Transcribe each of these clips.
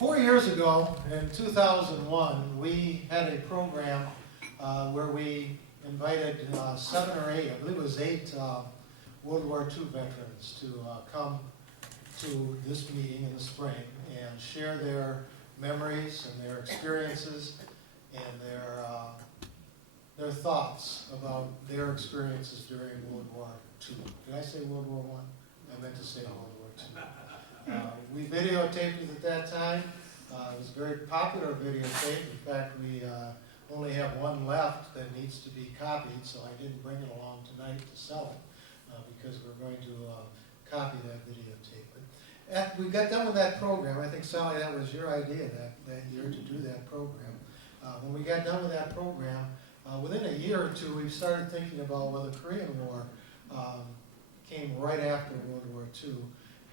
4 years ago, in 2001, we had a program where we invited 7 or 8, I believe it was 8 World War II veterans to come to this meeting in the spring and share their memories and their experiences and their thoughts about their experiences during World War II. Did I say World War I? I meant to say World War II. We videotaped it at that time. It was a very popular videotape. In fact, we only have one left that needs to be copied, so I didn't bring it along tonight to sell it because we're going to copy that videotape. But after we got done with that program, I think, Sally, that was your idea that year to do that program. When we got done with that program, within a year or two, we started thinking about, well, the Korean War came right after World War II,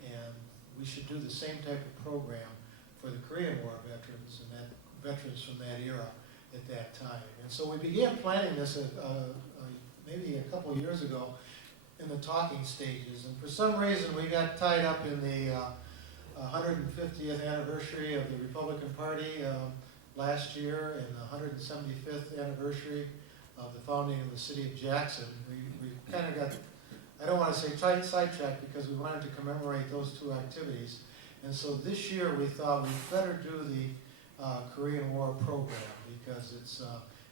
and we should do the same type of program for the Korean War veterans and veterans from that era at that time. And so we began planning this maybe a couple of years ago in the talking stages. And for some reason, we got tied up in the 150th anniversary of the Republican Party last year and the 175th anniversary of the founding of the city of Jackson. We kind of got, I don't want to say sidetracked because we wanted to commemorate those two activities. And so this year we thought we'd better do the Korean War program because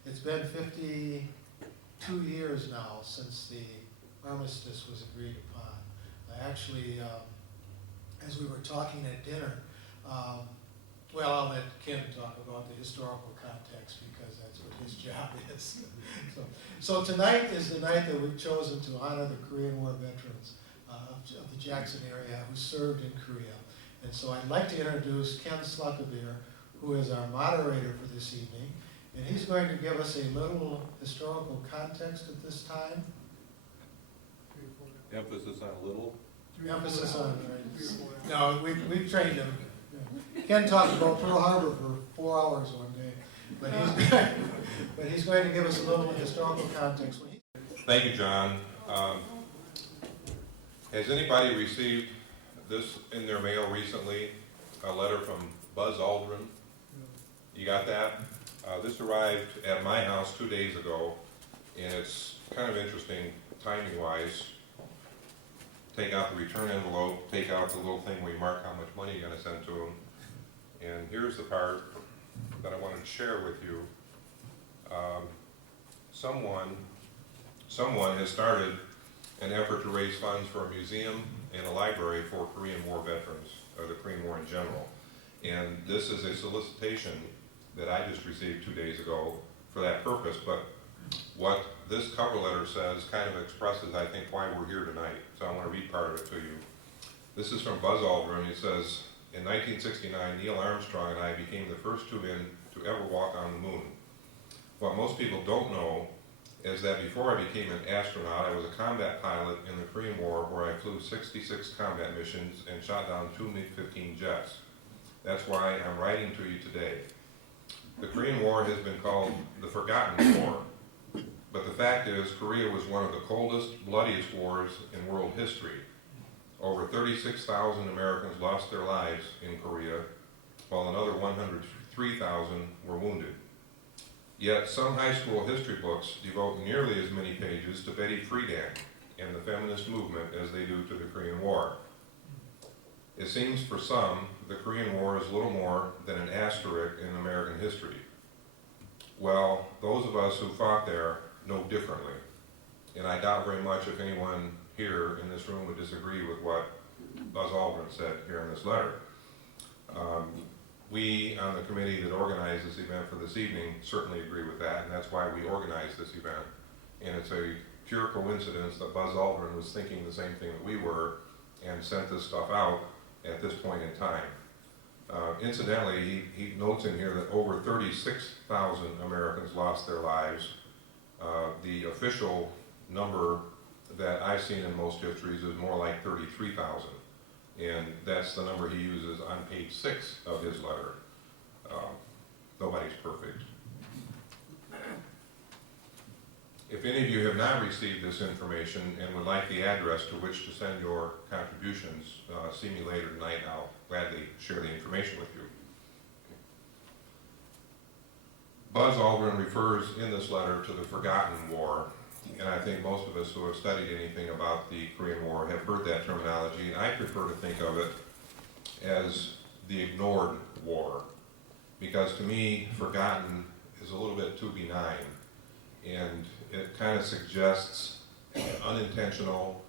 it's been 52 years now since the armistice was agreed upon. Actually, as we were talking at dinner, well, I'll let Ken talk about the historical context because that's what his job is. So tonight is the night that we've chosen to honor the Korean War veterans of the Jackson area who served in Korea. And so I'd like to introduce Ken Sluckabir, who is our moderator for this evening, and he's going to give us a little historical context at this time. Emphasis on little? Emphasis on, no, we've trained him. Ken talked about Pearl Harbor for 4 hours one day, but he's going to give us a little historical context. Thank you, John. Has anybody received this in their mail recently? A letter from Buzz Aldrin? You got that? This arrived at my house 2 days ago, and it's kind of interesting timing-wise. Take out the return envelope, take out the little thing where you mark how much money you're going to send to them. And here's the part that I wanted to share with you. Someone has started an effort to raise funds for a museum and a library for Korean War veterans, or the Korean War in general. And this is a solicitation that I just received 2 days ago for that purpose. But what this cover letter says kind of expresses, I think, why we're here tonight. So I want to read part of it to you. This is from Buzz Aldrin. It says, in 1969, Neil Armstrong and I became the first two men to ever walk on the moon. What most people don't know is that before I became an astronaut, I was a combat pilot in the Korean War where I flew 66 combat missions and shot down 2 MiG-15 jets. That's why I'm writing to you today. The Korean War has been called the Forgotten War. But the fact is, Korea was one of the coldest, bloodiest wars in world history. Over 36,000 Americans lost their lives in Korea, while another 103,000 were wounded. Yet some high school history books devote nearly as many pages to Betty Friedan and the feminist movement as they do to the Korean War. It seems for some, the Korean War is little more than an asterisk in American history. Well, those of us who fought there know differently, and I doubt very much if anyone here in this room would disagree with what Buzz Aldrin said here in this letter. We on the committee that organized this event for this evening certainly agree with that, and that's why we organized this event. And it's a pure coincidence that Buzz Aldrin was thinking the same thing that we were and sent this stuff out at this point in time. Incidentally, he notes in here that over 36,000 Americans lost their lives. The official number that I've seen in most histories is more like 33,000. And that's the number he uses on page 6 of his letter. Nobody's perfect. If any of you have not received this information and would like the address to which to send your contributions, see me later tonight and I'll gladly share the information with you. Buzz Aldrin refers in this letter to the forgotten war, and I think most of us who have studied anything about the Korean War have heard that terminology, and I prefer to think of it as the ignored war, because to me, forgotten is a little bit too benign, and it kind of suggests an unintentional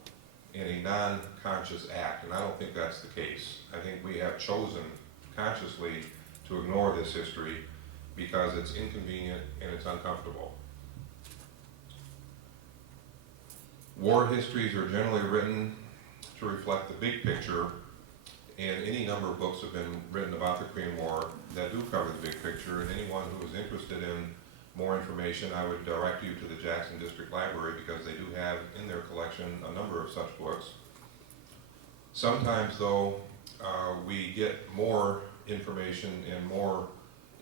and a non-conscious act, and I don't think that's the case. I think we have chosen consciously to ignore this history because it's inconvenient and it's uncomfortable. War histories are generally written to reflect the big picture, and any number of books have been written about the Korean War that do cover the big picture, and anyone who is interested in more information, I would direct you to the Jackson District Library because they do have in their collection a number of such books. Sometimes, though, we get more information and more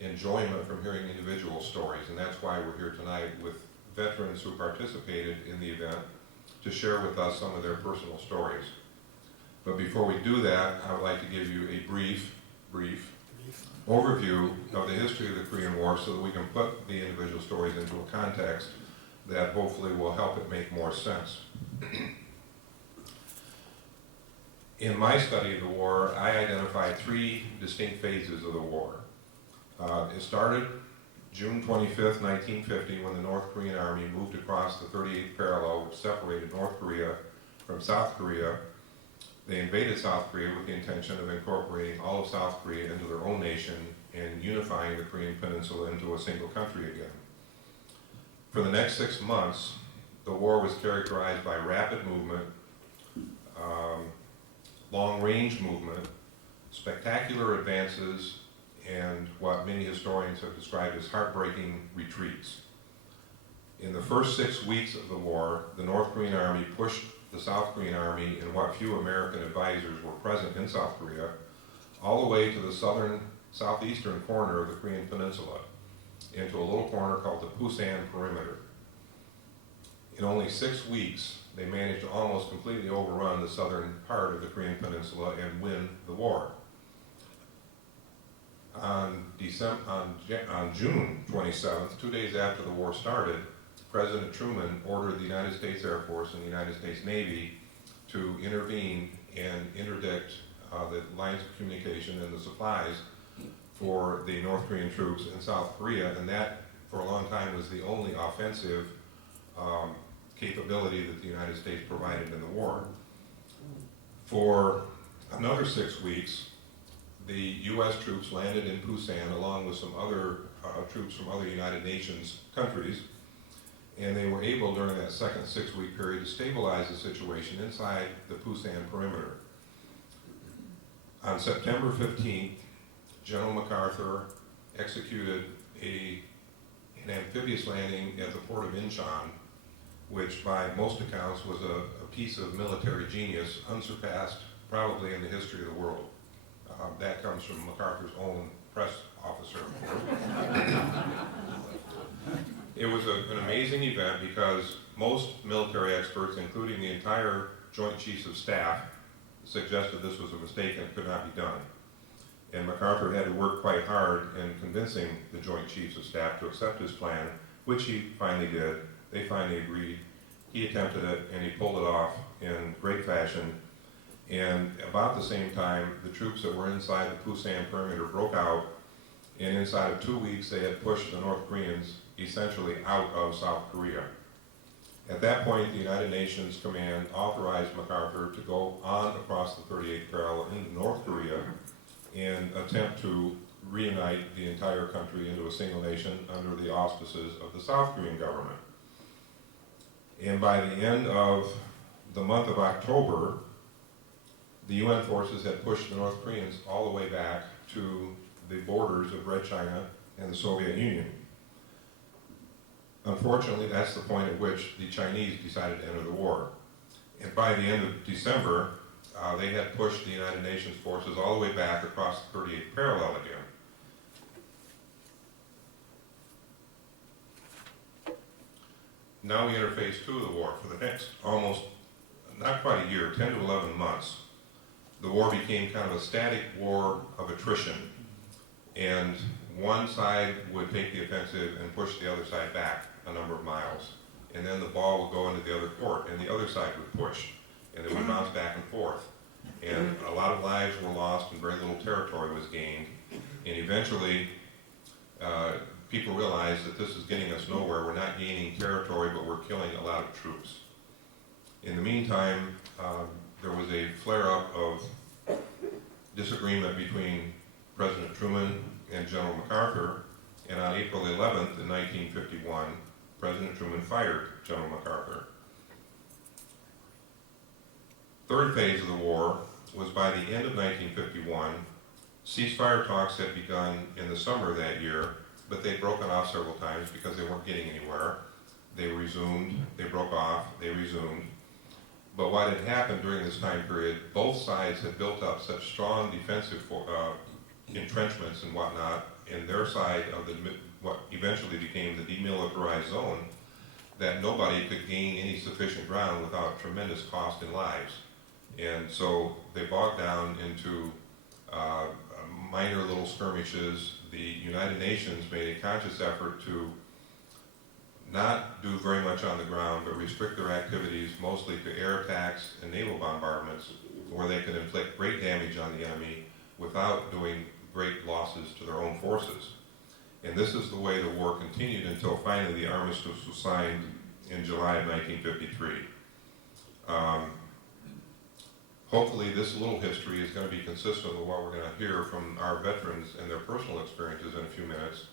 enjoyment from hearing individual stories, and that's why we're here tonight with veterans who participated in the event to share with us some of their personal stories. But before we do that, I would like to give you a brief overview of the history of the Korean War so that we can put the individual stories into a context that hopefully will help it make more sense. In my study of the war, I identified three distinct phases of the war. It started June 25th, 1950, when the North Korean Army moved across the 38th parallel, which separated North Korea from South Korea. They invaded South Korea with the intention of incorporating all of South Korea into their own nation and unifying the Korean Peninsula into a single country again. For the next 6 months, the war was characterized by rapid movement, long-range movement, spectacular advances, and what many historians have described as heartbreaking retreats. In the first 6 weeks of the war, the North Korean Army pushed the South Korean Army and what few American advisors were present in South Korea all the way to the southeastern corner of the Korean Peninsula, into a little corner called the Pusan Perimeter. In only 6 weeks, they managed to almost completely overrun the southern part of the Korean Peninsula and win the war. On June 27th, 2 days after the war started, President Truman ordered the United States Air Force and the United States Navy to intervene and interdict the lines of communication and the supplies for the North Korean troops in South Korea, and that for a long time was the only offensive capability that the United States provided in the war. For another 6 weeks, the U.S. troops landed in Pusan along with some other troops from other United Nations countries, and they were able during that second 6-week period to stabilize the situation inside the Pusan perimeter. On September 15th, General MacArthur executed an amphibious landing at the port of Incheon, which by most accounts was a piece of military genius unsurpassed probably in the history of the world. That comes from MacArthur's own press officer, of course. It was an amazing event because most military experts, including the entire Joint Chiefs of Staff, suggested this was a mistake and could not be done. And MacArthur had to work quite hard in convincing the Joint Chiefs of Staff to accept his plan, which he finally did. They finally agreed. He attempted it, and he pulled it off in great fashion. And about the same time, the troops that were inside the Pusan perimeter broke out, and inside of 2 weeks, they had pushed the North Koreans essentially out of South Korea. At that point, the United Nations Command authorized MacArthur to go on across the 38th parallel into North Korea and attempt to reunite the entire country into a single nation under the auspices of the South Korean government. And by the end of the month of October, the UN forces had pushed the North Koreans all the way back to the borders of Red China and the Soviet Union. Unfortunately, that's the point at which the Chinese decided to enter the war. And by the end of December, they had pushed the United Nations forces all the way back across the 38th parallel again. Now we enter phase 2 of the war. For the next almost, not quite a year, 10 to 11 months, the war became kind of a static war of attrition, and one side would take the offensive and push the other side back a number of miles. And then the ball would go into the other court, and the other side would push, and it would bounce back and forth. And a lot of lives were lost, and very little territory was gained. And eventually, people realized that this is getting us nowhere. We're not gaining territory, but we're killing a lot of troops. In the meantime, there was a flare-up of disagreement between President Truman and General MacArthur, and on April 11th, in 1951, President Truman fired General MacArthur. Third phase of the war was by the end of 1951. Ceasefire talks had begun in the summer of that year, but they'd broken off several times because they weren't getting anywhere. They resumed, they broke off, they resumed. But what had happened during this time period, both sides had built up such strong defensive entrenchments and whatnot in their side of what eventually became the demilitarized zone, that nobody could gain any sufficient ground without tremendous cost in lives. And so they bogged down into minor little skirmishes. The United Nations made a conscious effort to not do very much on the ground, but restrict their activities mostly to air attacks and naval bombardments, where they could inflict great damage on the enemy without doing great losses to their own forces. And this is the way the war continued until finally the armistice was signed in July of 1953. Hopefully this little history is going to be consistent with what we're going to hear from our veterans and their personal experiences in a few minutes.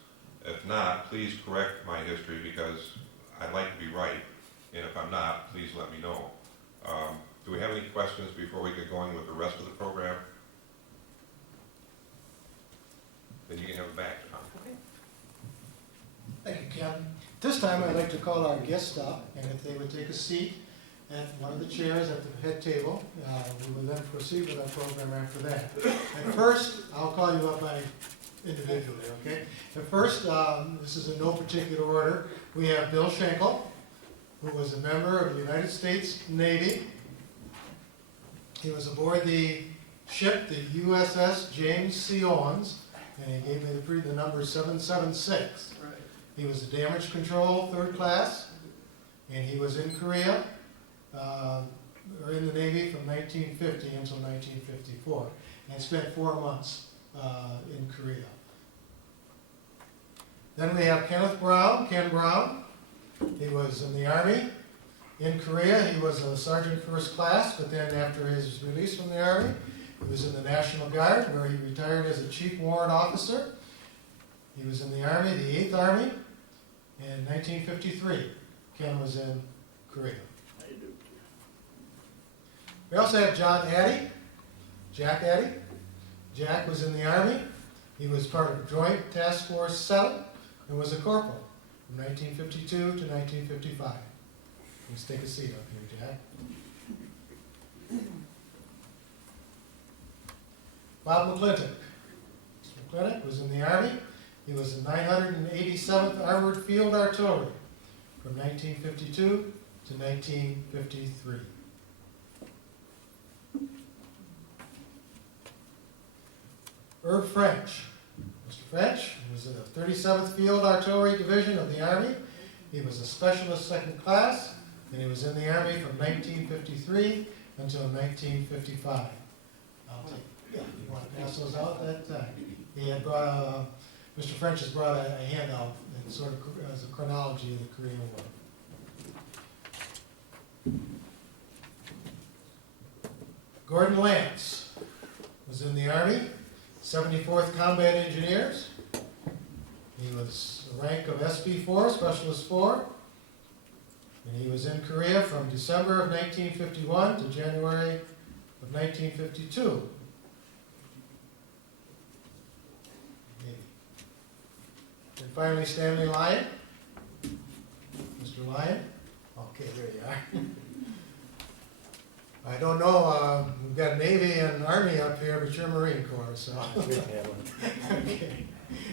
If not, please correct my history, because I'd like to be right, and if I'm not, please let me know. Do we have any questions before we get going with the rest of the program? Then you can have it back, John. Thank you, Ken. This time I'd like to call our guests up, and if they would take a seat at one of the chairs at the head table, we will then proceed with our program after that. At first, I'll call you up by individually, okay? At first, this is in no particular order, we have Bill Schenkel, who was a member of the United States Navy. He was aboard the ship, the USS James C. Owens, and he gave me the number 776. Right. He was a damage control third class, and he was in Korea, or in the Navy from 1950 until 1954, and spent 4 months in Korea. Then we have Ken Brown. He was in the Army. In Korea, he was a sergeant first class, but then after his release from the Army, he was in the National Guard, where he retired as a chief warrant officer. He was in the Army, the 8th Army. In 1953, Ken was in Korea. We also have Jack Addy. Jack was in the Army. He was part of Joint Task Force 7 and was a corporal from 1952 to 1955. Please take a seat up here, Jack. Bob McClintock. Mr. McClintock was in the Army. He was in 987th Armored Field Artillery from 1952 to 1953. Herb French. Mr. French was in the 37th Field Artillery Division of the Army. He was a specialist second class, and he was in the Army from 1953 until 1955. You want to pass those out that time? He had brought, Mr. French has brought a handout that sort of as a chronology of the Korean War. Gordon Lance was in the Army, 74th Combat Engineers. He was a rank of SP4, Specialist 4. And he was in Korea from December of 1951 to January of 1952. And finally, Stanley Lyon. Mr. Lyon. Okay, there you are. I don't know, we've got Navy and Army up here, but you're Marine Corps, so. Okay.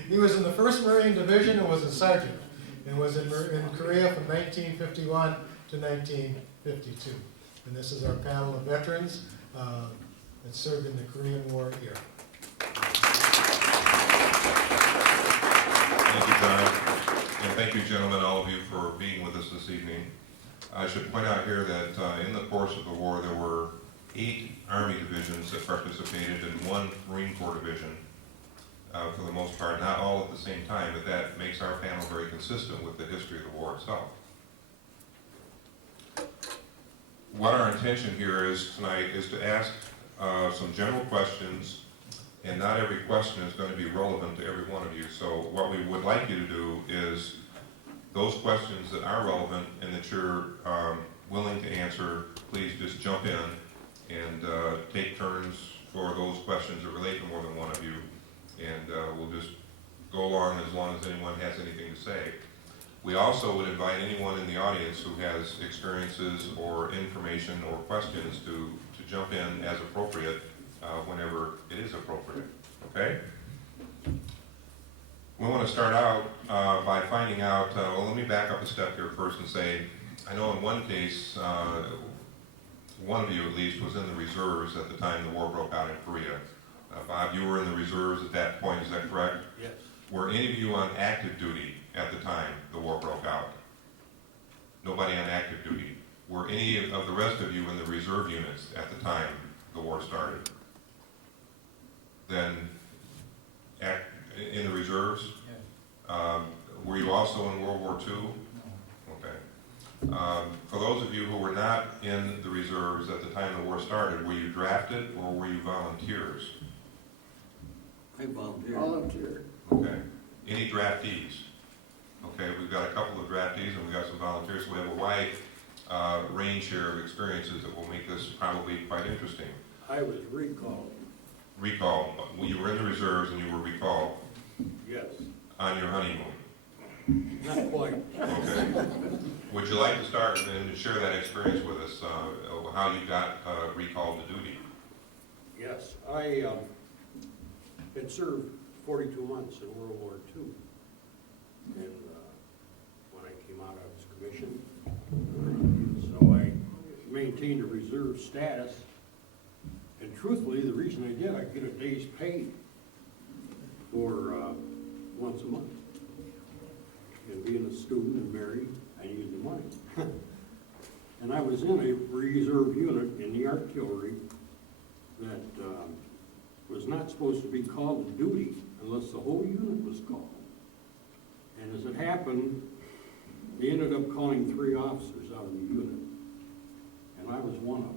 He was in the 1st Marine Division and was a sergeant, and was in Korea from 1951 to 1952. And this is our panel of veterans that served in the Korean War era. thank you, gentlemen, all of you, for being with us this evening. I should point out here that in the course of the war, there were 8 Army divisions that participated and 1 Marine Corps division, for the most part, not all at the same time, but that makes our panel very consistent with the history of the war itself. What our intention here is tonight is to ask some general questions, and not every question is going to be relevant to every one of you. So what we would like you to do is those questions that are relevant and that you're willing to answer, please just jump in and take turns for those questions that relate to more than one of you, and we'll just go along as long as anyone has anything to say. We also would invite anyone in the audience who has experiences or information or questions to jump in as appropriate whenever it is appropriate, okay? We want to start out by finding out, well, let me back up a step here first and say, I know in one case, one of you at least was in the reserves at the time the war broke out in Korea. Bob, you were in the reserves at that point, is that correct? Yes. Were any of you on active duty at the time the war broke out? Nobody on active duty. Were any of the rest of you in the reserve units at the time the war started? Then, in the reserves? Yes. Were you also in World War II? No. Okay. For those of you who were not in the reserves at the time the war started, were you drafted or were you volunteers? I volunteered. Volunteer. Okay. Any draftees? Okay, we've got a couple of draftees and we've got some volunteers, so we have a wide range here of experiences that will make this probably quite interesting. I was recalled. Recall, you were in the reserves and you were recalled Yes. on your honeymoon. Not quite. Okay. Would you like to start and share that experience with us, how you got recalled to duty? Yes, I had served 42 months in World War II. And when I came out, I was commissioned. So I maintained a reserve status. And truthfully, the reason I did, I get a day's pay for once a month. And being a student and married, I needed the money. And I was in a reserve unit in the artillery that was not supposed to be called to duty unless the whole unit was called. And as it happened, they ended up calling 3 officers out of the unit. And I was one of them.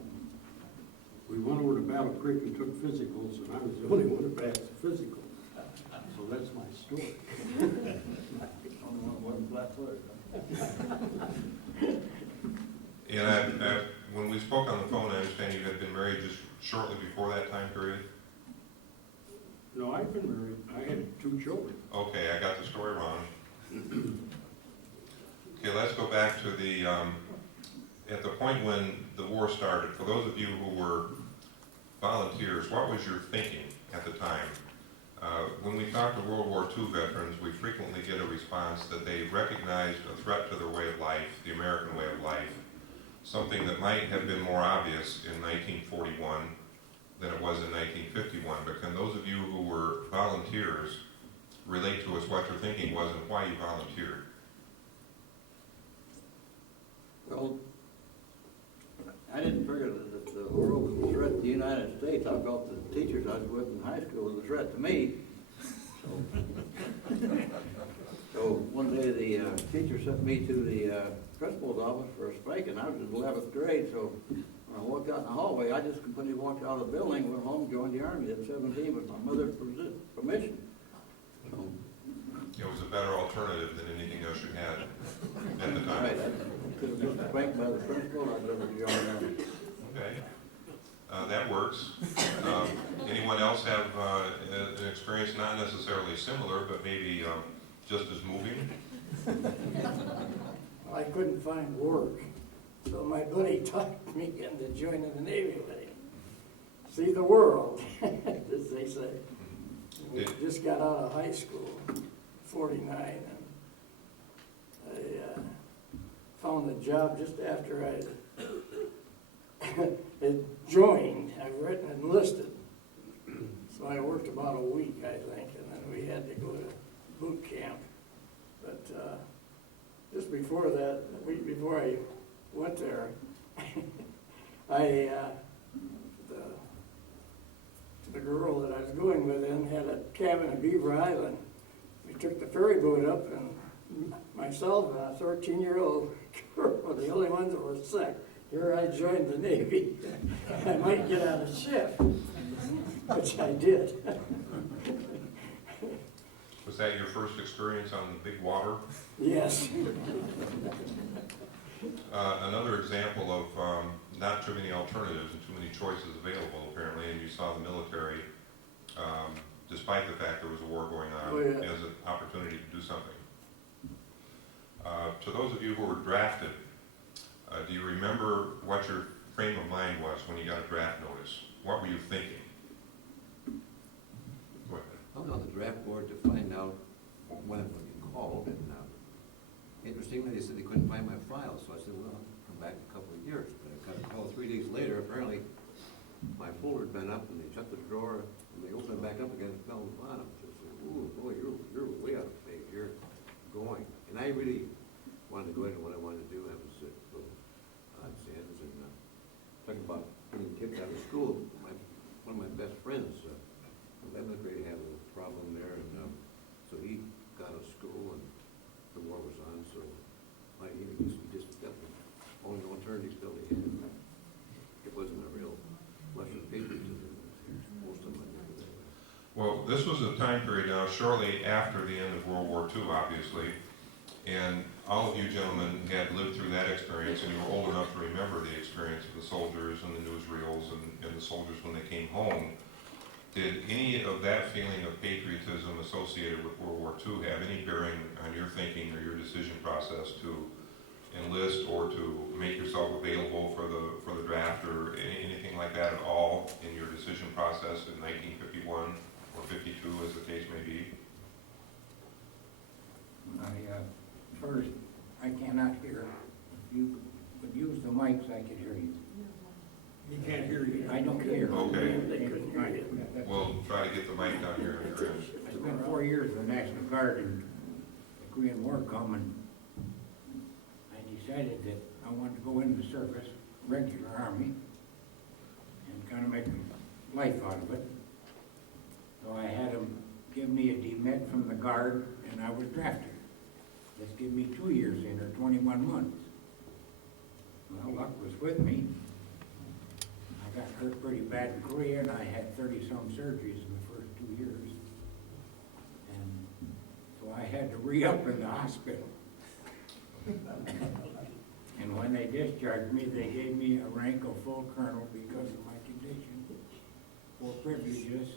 We went over to Battle Creek and took physicals, and I was the only one that passed the physical. So that's my story. And when we spoke on the phone, I understand you had been married just shortly before that time period? No, I've been married. I had 2 children. Okay, I got the story wrong. Okay, let's go back to the, at the point when the war started, for those of you who were volunteers, what was your thinking at the time? When we talk to World War II veterans, we frequently get a response that they recognized a threat to their way of life, the American way of life, something that might have been more obvious in 1941 than it was in 1951. But can those of you who were volunteers relate to us what your thinking was and why you volunteered? Well, I didn't figure that the world was a threat to the United States. I felt the teachers I was with in high school was a threat to me. So one day the teacher sent me to the principal's office for a spanking. I was in 11th grade, so when I walked out in the hallway, I just completely walked out of the building, went home, joined the Army at 17 with my mother's permission. So, It was a better alternative than anything else you had at the time. right, I could have been spanked by the principal, I'd never joined the Army. Okay, that works. Anyone else have an experience not necessarily similar, but maybe just as moving? I couldn't find work, so my buddy talked me into joining the Navy with him. See the world, as they say. We just got out of high school, 49, and I found a job just after I had joined. I written enlisted, so I worked about a week, I think, and then we had to go to boot camp. But just before that, a week before I went there, I, the girl that I was going with in had a cabin at Beaver Island. We took the ferry boat up, and myself and a 13-year-old girl were the only ones that were sick. Here I joined the Navy. I might get out of ship, which I did. Was that your first experience on the big water? Yes. Another example of not too many alternatives and too many choices available, apparently, and you saw the military, despite the fact there was a war going on, Oh, yeah. as an opportunity to do something. To those of you who were drafted, do you remember what your frame of mind was when you got a draft notice? What were you thinking? Go ahead. I was on the draft board to find out when it would be called, and interestingly, they said they couldn't find my file, so I said, well, I'll come back in a couple of years. But I got a call 3 days later, apparently my folder had been up, and they shut the drawer, and they opened it back up again and fell on the bottom. So I said, ooh, boy, you're way out of phase, you're going. And I really wanted to go into what I wanted to do. I was at Sanders, and talking about being kicked out of school. One of my best friends, 11th grade, had a little problem there, and so he got out of school, and the war was on, so he just got the only alternative still he had. It wasn't a real Russian patriotism. Most of them never did. Well, this was a time period now shortly after the end of World War II, obviously, and all of you gentlemen had lived through that experience, and you were old enough to remember the experience of the soldiers and the newsreels and the soldiers when they came home. Did any of that feeling of patriotism associated with World War II have any bearing on your thinking or your decision process to enlist or to make yourself available for the draft or anything like that at all in your decision process in 1951 or 52, as the case may be? First, I cannot hear. If you would use the mics, I could hear you. He can't hear you. I don't hear. Okay. They couldn't hear you. We'll try to get the mic down here. I spent 4 years in the National Guard, and the Korean War come, and I decided that I wanted to go into the service, regular Army, and kind of make a life out of it. So I had them give me a demed from the Guard, and I was drafted. Just give me 2 years in, or 21 months. Well, luck was with me. I got hurt pretty bad in Korea, and I had 30-some surgeries in the first 2 years. And so I had to re-up in the hospital. And when they discharged me, they gave me a rank of full colonel because of my condition, full privileges.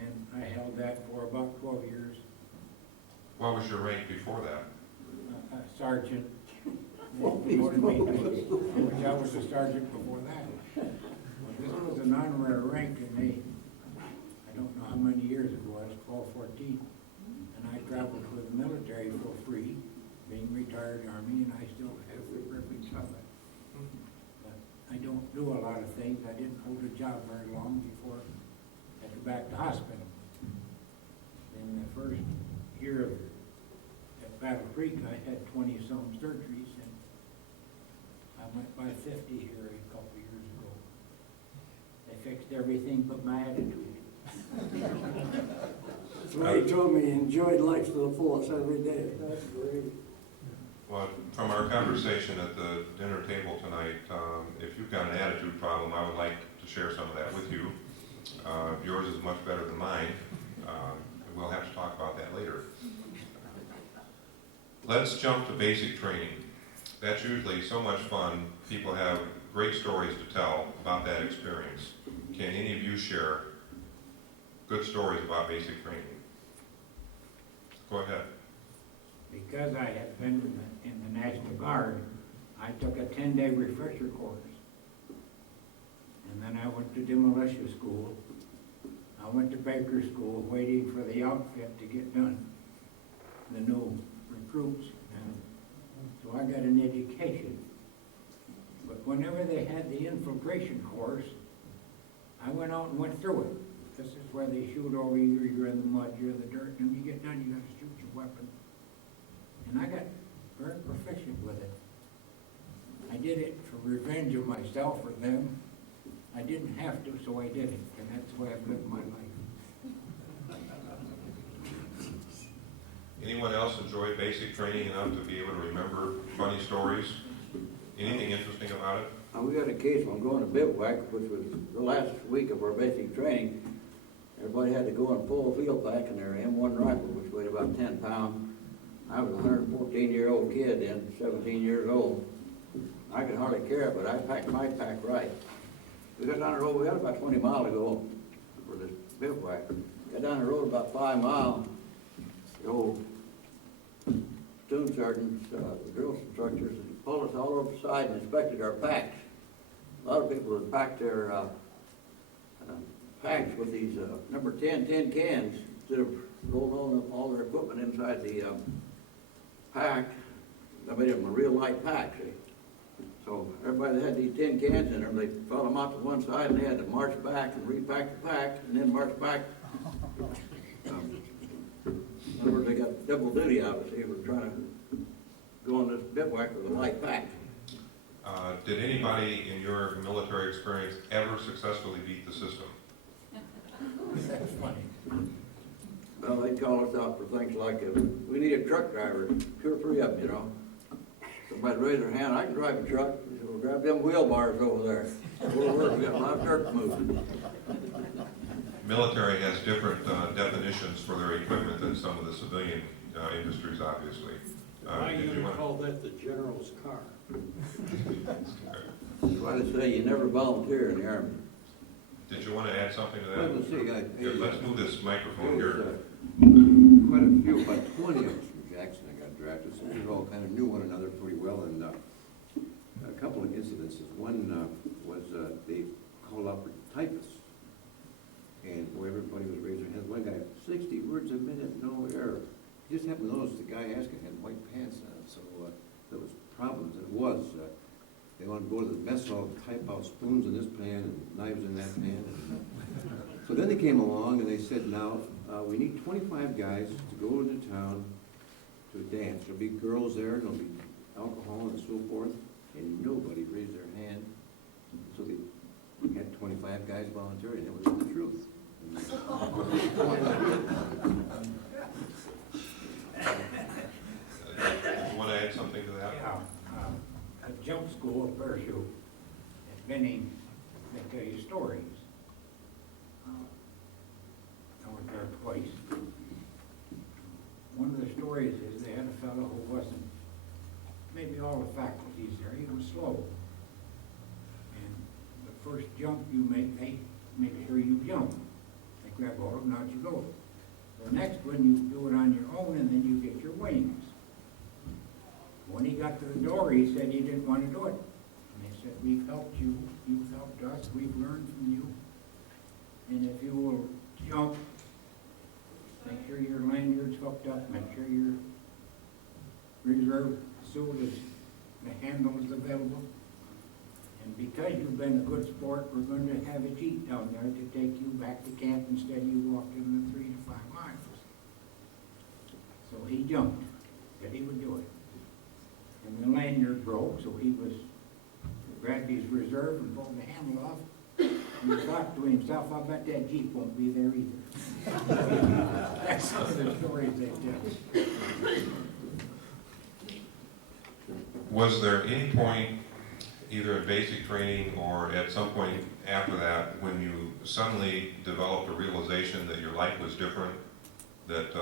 And I held that for about 12 years. What was your rank before that? Sergeant. They promoted me to, which I was a sergeant before that. Well, this was an honorary rank, and I don't know how many years it was, 12, 14. And I traveled with the military for free, being retired Army, and I still have the privilege of it. But I don't do a lot of things. I didn't hold a job very long before I had to back to hospital. In the first year at Battle Creek, I had 20-some surgeries, and I went by 50 here a couple of years ago. They fixed everything but my attitude. That's why he told me he enjoyed life to the fullest every day. That's great. Well, from our conversation at the dinner table tonight, if you've got an attitude problem, I would like to share some of that with you. Yours is much better than mine. We'll have to talk about that later. Let's jump to basic training. That's usually so much fun. People have great stories to tell about that experience. Can any of you share good stories about basic training? Go ahead. Because I had been in the National Guard, I took a 10-day refresher course. And then I went to demolition school. I went to Baker School, waiting for the outfit to get done, the new recruits. And so I got an education. But whenever they had the infiltration course, I went out and went through it. This is where they shoot over you, you're in the mud, you're in the dirt, and when you get done, you got to shoot your weapon. And I got very proficient with it. I did it for revenge of myself or them. I didn't have to, so I did it, and that's the way I've lived my life. Anyone else enjoy basic training enough to be able to remember funny stories? Anything interesting about it? We got a case when going to bivouac, which was the last week of our basic training. Everybody had to go in full field pack in their M1 rifle, which weighed about 10 pounds. I was a 114-year-old kid then, 17 years old. I could hardly carry it, but I packed my pack right. We got down the road, we had about 20 miles to go for this bivouac. Got down the road about 5 miles. The old platoon sergeants, the drill instructors, pulled us all over the side and inspected our packs. A lot of people had packed their packs with these number 10 tin cans instead of rolling all their equipment inside the pack. I made them a real light pack, see? So everybody that had these tin cans in there, they fell them out to one side and they had to march back and repack the pack and then march back. In other words, they got double duty out of us. They were trying to go on this bivouac with a light pack. Did anybody in your military experience ever successfully beat the system? That's funny. Well, they'd call us out for things like, we need a truck driver, 2 or 3 of them, you know. Somebody'd raise their hand, I can drive a truck. They said, well, grab them wheel bars over there. We'll work, we got a lot of dirt moving. Military has different definitions for their equipment than some of the civilian industries, obviously. My Did you unit want to? called that the general's car. That's why they say you never volunteer in the Army. Did you want to add something to Well, that? let's see, Here, let's move this microphone here. quite a few, about 20 of us from Jackson that got drafted, so we all kind of knew one another pretty well, and a couple of incidences. One was they called out for typists, and boy, everybody was raising their hands. One guy, 60 words a minute, no error. He just happened to notice the guy asking had white pants on, so there was problems, and it was. They wanted to go to the mess hall and type out spoons in this pan and knives in that pan. And, so then they came along and they said, now, we need 25 guys to go into town to a dance. There'll be girls there, there'll be alcohol and so forth, and nobody raised their hand. So they had 25 guys volunteering, it was the truth. You want to add something to that? Yeah, a jump school, parachute, at Benning, they tell you stories. I was there twice. One of the stories is they had a fellow who wasn't, maybe all the faculties there, he was slow. And the first jump you make, they make sure you jump. They grab hold of it, and out you go. The next one, you do it on your own, and then you get your wings. When he got to the door, he said he didn't want to do it. And they said, we've helped you, you've helped us, we've learned from you. And if you will jump, make sure your lanyard's hooked up, make sure your reserve suit is, the handle is available. And because you've been a good sport, we're going to have a jeep down there to take you back to camp instead of you walking the 3 to 5 miles. So he jumped, said he would do it. And the lanyard broke, so he grabbed his reserve and pulled the handle off. And he thought to himself, I bet that Jeep won't be there either. That's some of the stories they tell. Was there any point, either in basic training or at some point after that, when you suddenly developed a realization that your life was different, that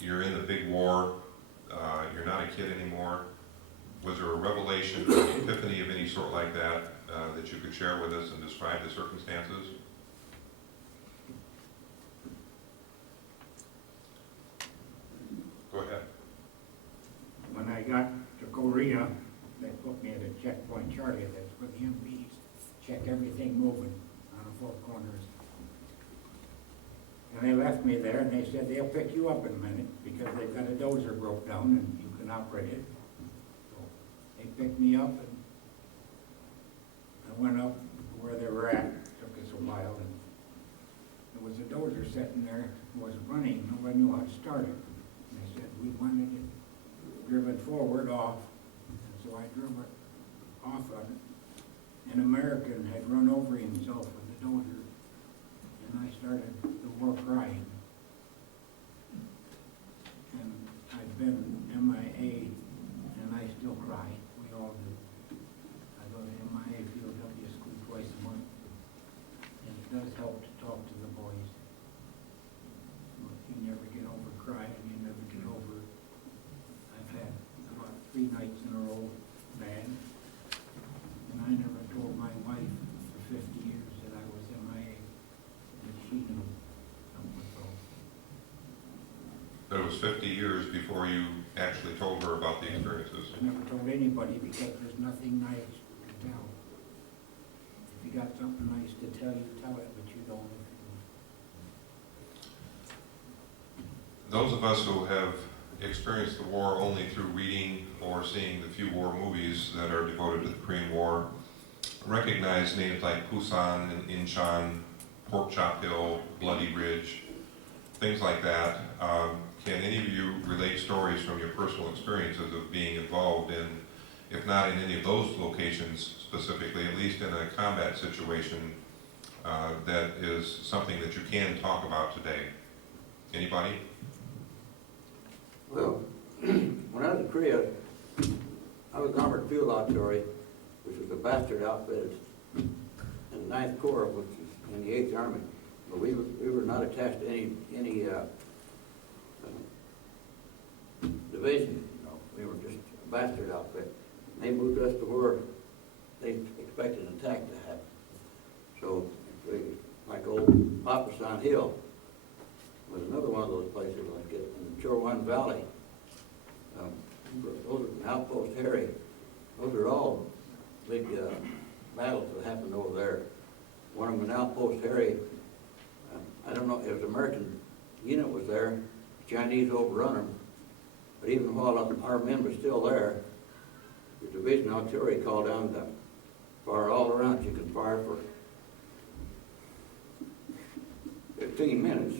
you're in the big war, you're not a kid anymore? Was there a revelation, an epiphany of any sort like that that you could share with us and describe the circumstances? Go ahead. When I got to Korea, they put me at a checkpoint Charlie, that's where the MPs check everything moving on the 4 corners. And they left me there, and they said, they'll pick you up in a minute, because they've got a dozer broke down, and you can operate it. So they picked me up, and I went up where they were at. It took us a while, and there was a dozer sitting there, it wasn't running, nobody knew how to start it. And they said, we wanted it driven forward off, and so I drove it off of it. An American had run over himself with a dozer, and I started the war crying. And I've been MIA, and I still cry. We all do. I go to MIA POW school twice a month, and it does help to talk to the boys. But you never get over crying, you never get over it. I've had about 3 nights in a row bad, and I never told my wife for 50 years that I was MIA, and she knew something was wrong. But it was 50 years before you actually told her about the experiences. I never told anybody because there's nothing nice to tell. If you got something nice to tell, you tell it, but you don't. Those of us who have experienced the war only through reading or seeing the few war movies that are devoted to the Korean War recognize names like Busan and Incheon, Pork Chop Hill, Bloody Ridge, things like that. Can any of you relate stories from your personal experiences of being involved in, if not in any of those locations specifically, at least in a combat situation that is something that you can talk about today? Anybody? Well, when I was in Korea, I was in Armored Field Artillery, which was a bastard outfit in the 9th Corps, which is in the 8th Army. But we were not attached to any division. You know, we were just a bastard outfit. They moved us to where they expected an attack to happen. So, like old Papasan Hill was another one of those places like it, in the Chorwan Valley. Those are Outpost Harry. Those are all big battles that happened over there. One of them in Outpost Harry, I don't know, it was an American unit was there, the Chinese overrun them, but even while our men were still there, the division artillery called down to fire all around. You can fire for 15 minutes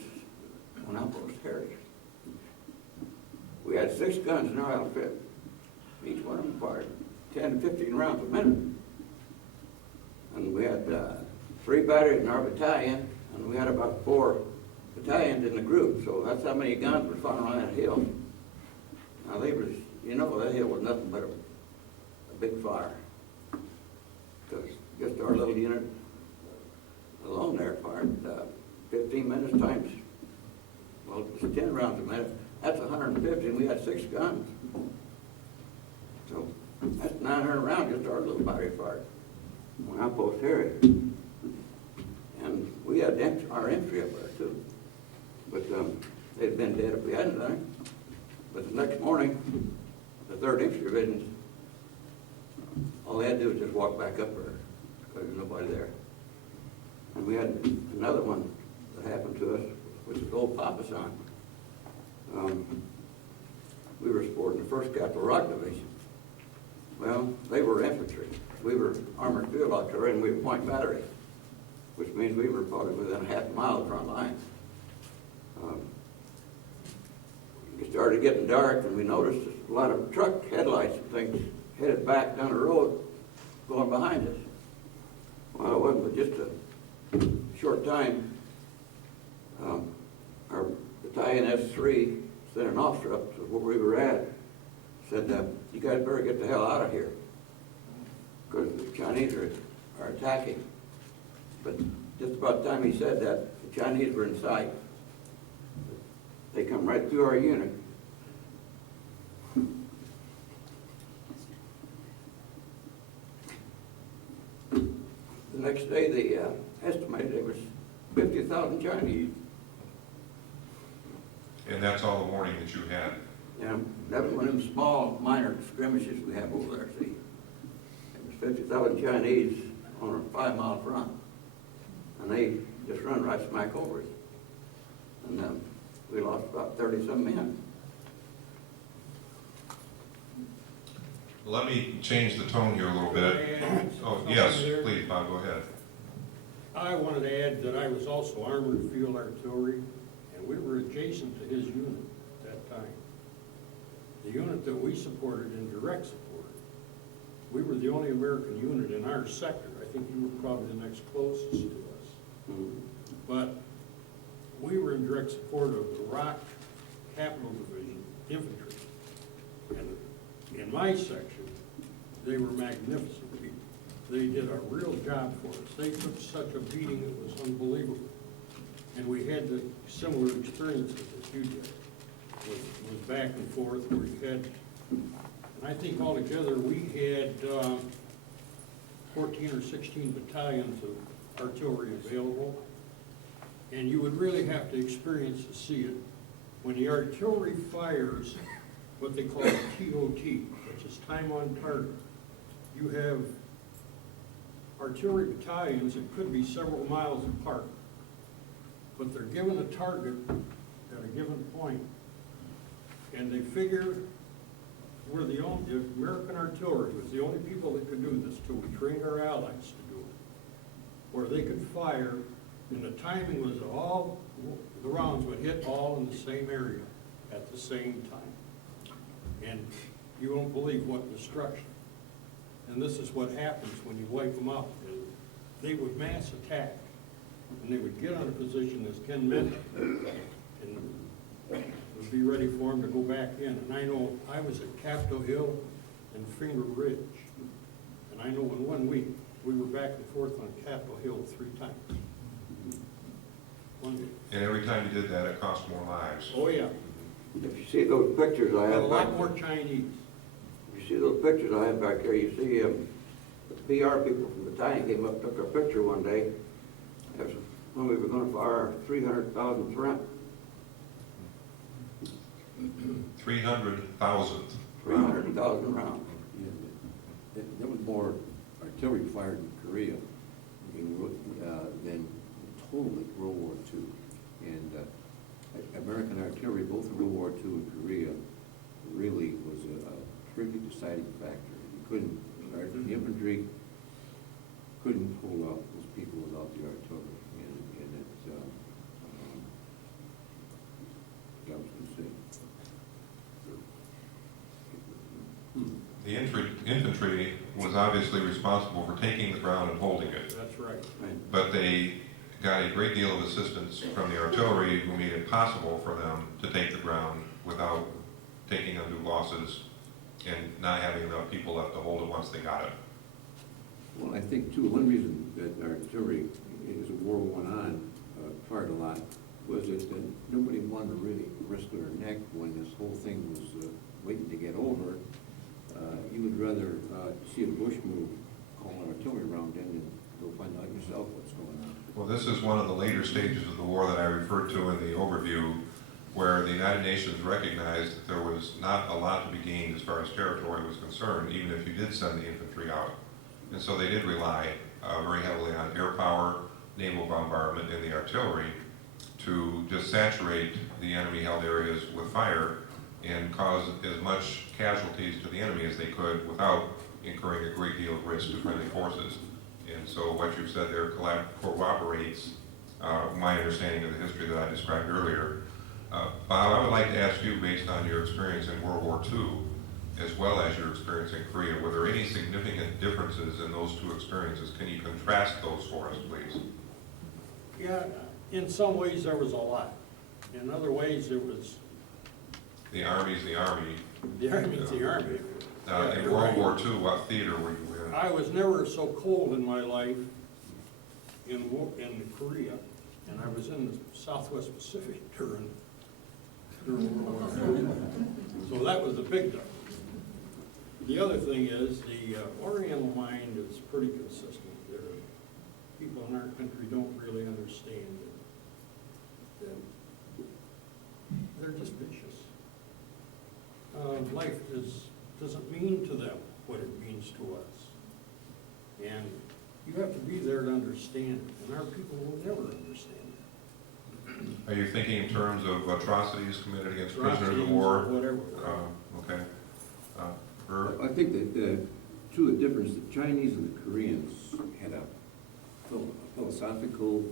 on Outpost Harry. We had 6 guns in our outfit. Each one of them fired 10 to 15 rounds a minute. And we had 3 batteries in our battalion, and we had about 4 battalions in the group, so that's how many guns were firing on that hill. Now they was, you know, that hill was nothing but a big fire. Because just our little unit alone there fired 15 minutes times, well, it was 10 rounds a minute. That's 150, and we had 6 guns. So that's 900 rounds just our little battery fired on Outpost Harry. And we had our infantry up there too. But they'd been dead if we hadn't done it. But the next morning, the 3rd Infantry Division, all they had to do was just walk back up there because there was nobody there. And we had another one that happened to us, which was old Papasan. We were supporting the 1st Capital Rock Division. Well, they were infantry. We were Armored Field Artillery, and we were Point Battery, which means we were probably within a half a mile of the front line. It started getting dark, and we noticed a lot of truck headlights and things headed back down the road going behind us. Well, it wasn't but just a short time. Our battalion S3 sent an officer up to where we were at, said, you guys better get the hell out of here, because the Chinese are attacking. But just about the time he said that, the Chinese were in sight. They come right through our unit. The next day, they estimated there was 50,000 Chinese. And that's all the warning that you had? Yeah, that was one of them small, minor skirmishes we have over there, see. It was 50,000 Chinese on a 5-mile front. And they just run right smack over us. And we lost about 30-some men. Let me change the tone here a little bit. Oh, yes, please, Bob, go ahead. I wanted to add that I was also Armored Field Artillery, and we were adjacent to his unit at that time. the unit that we supported in direct support, we were the only American unit in our sector. I think you were probably the next closest to us. But we were in direct support of the Rock Capital Division Infantry. And in my section, they were magnificent people. They did a real job for us. They took such a beating, it was unbelievable. And we had the similar experiences as you did, with back and forth where you had, and I think altogether we had 14 or 16 battalions of artillery available. And you would really have to experience to see it. When the artillery fires what they call a TOT, which is time on target, you have artillery battalions that could be several miles apart, but they're given a target at a given point, and they figure we're the American artillery was the only people that could do this too. We trained our allies to do it, where they could fire, and the timing was all, the rounds would hit all in the same area at the same time. And you won't believe what destruction. And this is what happens when you wipe them out. They would mass attack, and they would get on a position, as Ken mentioned, and would be ready for them to go back in. And I know I was at Capitol Hill and Finger Ridge, and I know in 1 week we were back and forth on Capitol Hill 3 times. 1 week. And every time you did that, it cost more lives. Oh yeah, If you see those pictures I and a have back lot more there, Chinese. if you see those pictures I have back there, you see the PR people from the battalion came up, took a picture one day. That's when we were gonna fire 300,000 rounds. 300,000. 300,000 rounds. Yeah, there was more artillery fired in Korea than total in World War II. And American artillery, both in World War II and Korea, really was a pretty deciding factor. You couldn't, the infantry couldn't hold off those people without the artillery. And it, I was going to say. The infantry was obviously responsible for taking the ground and holding it, That's right. but they got a great deal of assistance from the artillery, who made it possible for them to take the ground without taking undue losses and not having enough people left to hold it once they got it. Well, I think too, one reason that artillery, as the war went on, fired a lot, was that nobody wanted to really risk their neck when this whole thing was waiting to get over. You would rather see the Bush move, call an artillery round in, and go find out yourself what's going on. Well, this is one of the later stages of the war that I referred to in the overview, where the United Nations recognized that there was not a lot to be gained as far as territory was concerned, even if you did send the infantry out. And so they did rely very heavily on air power, naval bombardment, and the artillery to just saturate the enemy-held areas with fire and cause as much casualties to the enemy as they could without incurring a great deal of risk to friendly forces. And so what you've said there corroborates my understanding of the history that I described earlier. Bob, I would like to ask you, based on your experience in World War II, as well as your experience in Korea, were there any significant differences in those two experiences? Can you contrast those for us, please? Yeah, in some ways there was a lot. In other ways it was, The Army's the Army. the Army's the Army. Yeah, In you're World right. War II, what theater were you in? I was never so cold in my life in Korea, and I was in the Southwest Pacific during World War II. So that was a big difference. The other thing is the Oriental mind is pretty consistent. People in our country don't really understand it. They're just vicious. Life doesn't mean to them what it means to us. And you have to be there to understand it, and our people will never understand it. Are you thinking in terms of atrocities committed against prisoners Atrocities of or war? whatever. Okay. Herb? I think that, too, the difference, the Chinese and the Koreans had a philosophical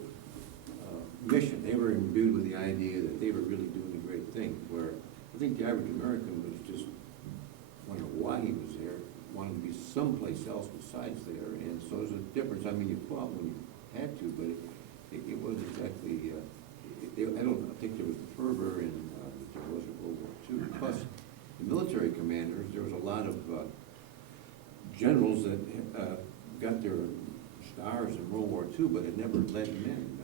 mission. They were imbued with the idea that they were really doing a great thing, where I think the average American was just he was there, wanted to be someplace else besides there, and so there's a difference. I mean, you fought when you had to, but it wasn't exactly, I don't think there was the fervor in, that there was in World War II. Plus, the military commanders, there was a lot of generals that got their stars in World War II, but had never led men.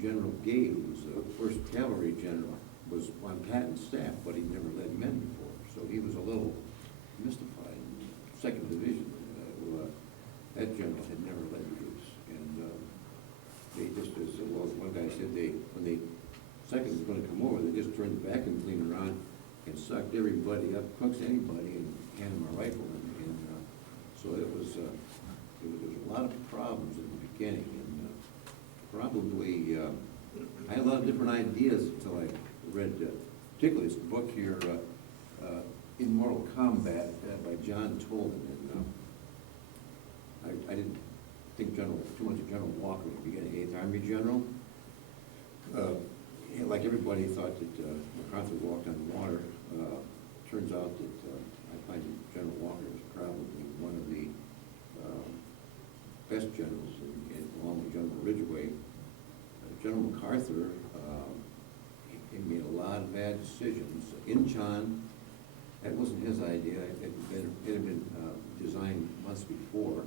General Gay, who was the first cavalry general, was on Patton's staff, but he'd never led men before, so he was a little mystified. Second Division, that general had never led troops, and they just, as well as one guy said, when the second was going to come over, they just turned the vacuum cleaner on and sucked everybody up, cooks anybody, and handed them a rifle, and so it was there was a lot of problems in the beginning, and probably I had a lot of different ideas until I read, particularly this book here, In Mortal Kombat by John Tolman, and I didn't think too much of General Walker at the beginning, 8th Army General. Like everybody thought that MacArthur walked on water. Turns out that I find that General Walker was probably one of the best generals, along with General Ridgway. General MacArthur, he made a lot of bad decisions. Inchon, that wasn't his idea. It had been designed months before.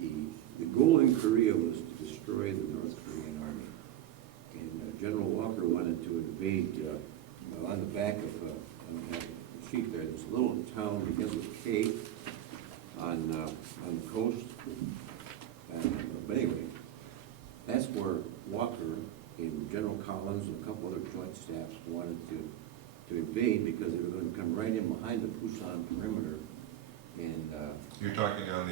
The goal in Korea was to destroy the North Korean army. And General Walker wanted to invade, on the back of the sheet there, this little town begins with K on the coast. But anyway, that's where Walker and General Collins and a couple other joint staffs wanted to invade, because they were going to come right in behind the Pusan perimeter. And You're talking on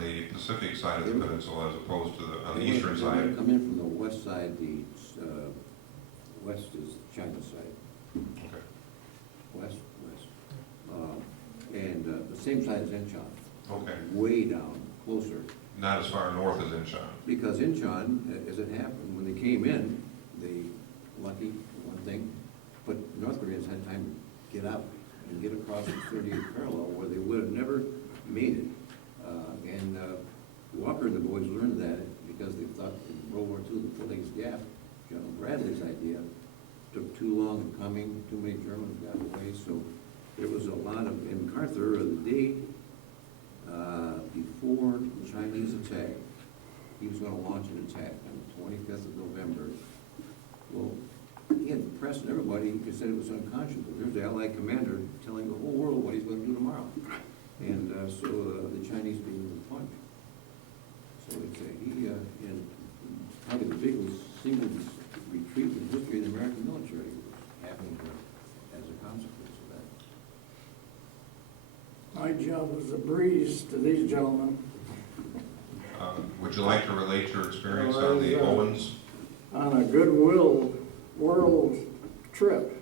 the Pacific side of the peninsula as opposed to on the they eastern were side. come in from the west side. The west is China side. Okay. West. And the same side as Incheon. Okay. Way down, closer. Not as far north as Incheon. Because Incheon, as it happened, when they came in, they, lucky for one thing, but North Koreans had time to get out and get across the 38th parallel, where they would have never made it. And Walker and the boys learned that because they thought in World War II, the Phillies Gap, General Bradley's idea, took too long in coming, too many Germans got away, so there was a lot of, in MacArthur, the day before the Chinese attack, he was going to launch an attack on the 25th of November. Well, he had the press and everybody, he said it was unconscionable. Here's the Allied commander telling the whole world what he's going to do tomorrow. And so the Chinese beat him to the punch. So he, and probably the biggest single retreat in the history of the American military was happening as a consequence of that. My job was a breeze to these gentlemen. Would you like to relate your experience on the Owens? On a Goodwill World trip.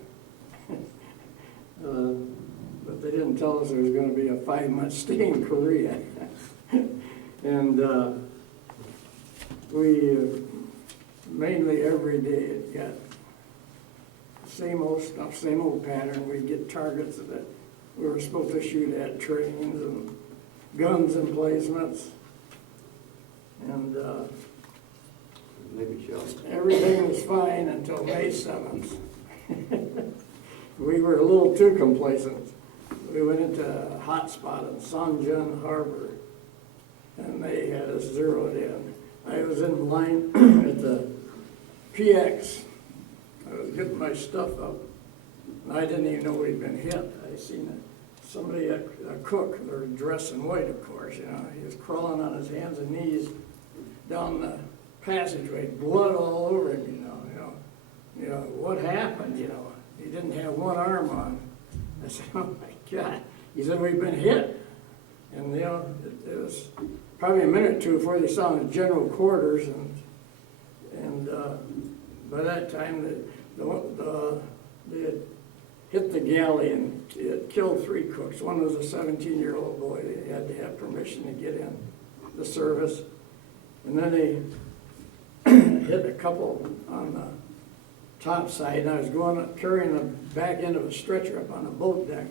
But they didn't tell us there was going to be a 5-month stay in Korea. And we mainly every day got same old stuff, same old pattern. We'd get targets that we were supposed to shoot at, trains and guns emplacements. And Maybe Shell. everything was fine until May 7th. We were a little too complacent. We went into a hot spot in Sanjun Harbor, and they had us zeroed in. I was in line at the PX. I was getting my stuff up, and I didn't even know we'd been hit. I seen somebody, a cook, they're dressed in white, of course, you know. He was crawling on his hands and knees down the passageway, blood all over him, you know, what happened, you know? He didn't have one arm on. I said, oh my God. He said, we've been hit. And, you know, it was probably a minute or two before they saw him in general quarters, and by that time, they had hit the galley, and it killed 3 cooks. One was a 17-year-old boy. They had to have permission to get in the service. And then they hit a couple on the top side, and I was going up, carrying the back end of a stretcher up on the boat deck,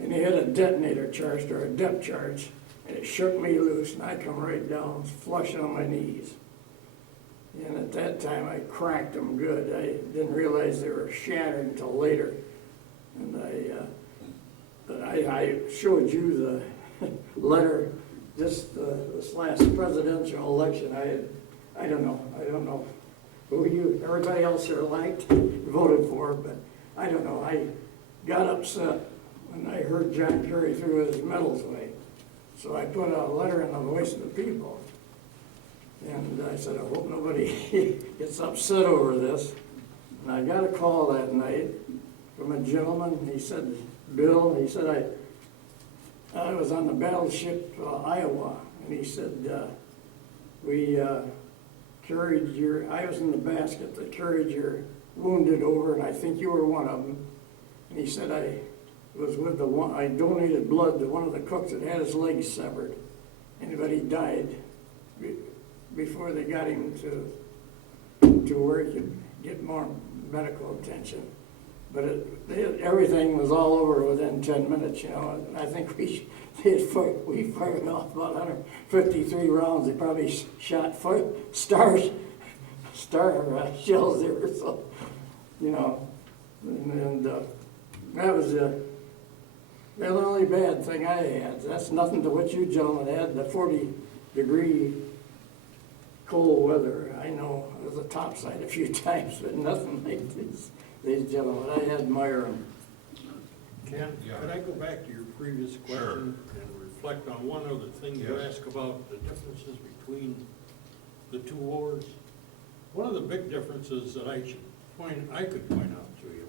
and they had a detonator charged, or a depth charge, and it shook me loose, and I come right down, flush on my knees. And at that time, I cracked them good. I didn't realize they were shattered until later. And I showed you the letter, this last presidential election. I don't know who everybody else here liked, voted for, but I don't know. I got upset when I heard John Kerry threw his medals away. So I put a letter in the Voice of the People. And I said, I hope nobody gets upset over this. And I got a call that night from a gentleman. He said, Bill, he said, I was on the battleship Iowa. And he said, we carried I was in the basket that carried your wounded over, and I think you were one of them. And he said, I donated blood to one of the cooks that had his legs severed. But he died before they got him to where he could get more medical attention. But everything was all over within 10 minutes, you know. I think we fired off about 153 rounds. They probably shot star shells there, so, you know. And that was the only bad thing I had. That's nothing to what you gentlemen had, the 40-degree cold weather. I know it was a topside a few times, but nothing like these gentlemen. I admire them. Ken, Yeah. could I go back to your previous question Sure. and reflect on one other thing you Yes. asked about the differences between the two wars? One of the big differences that I could point out to you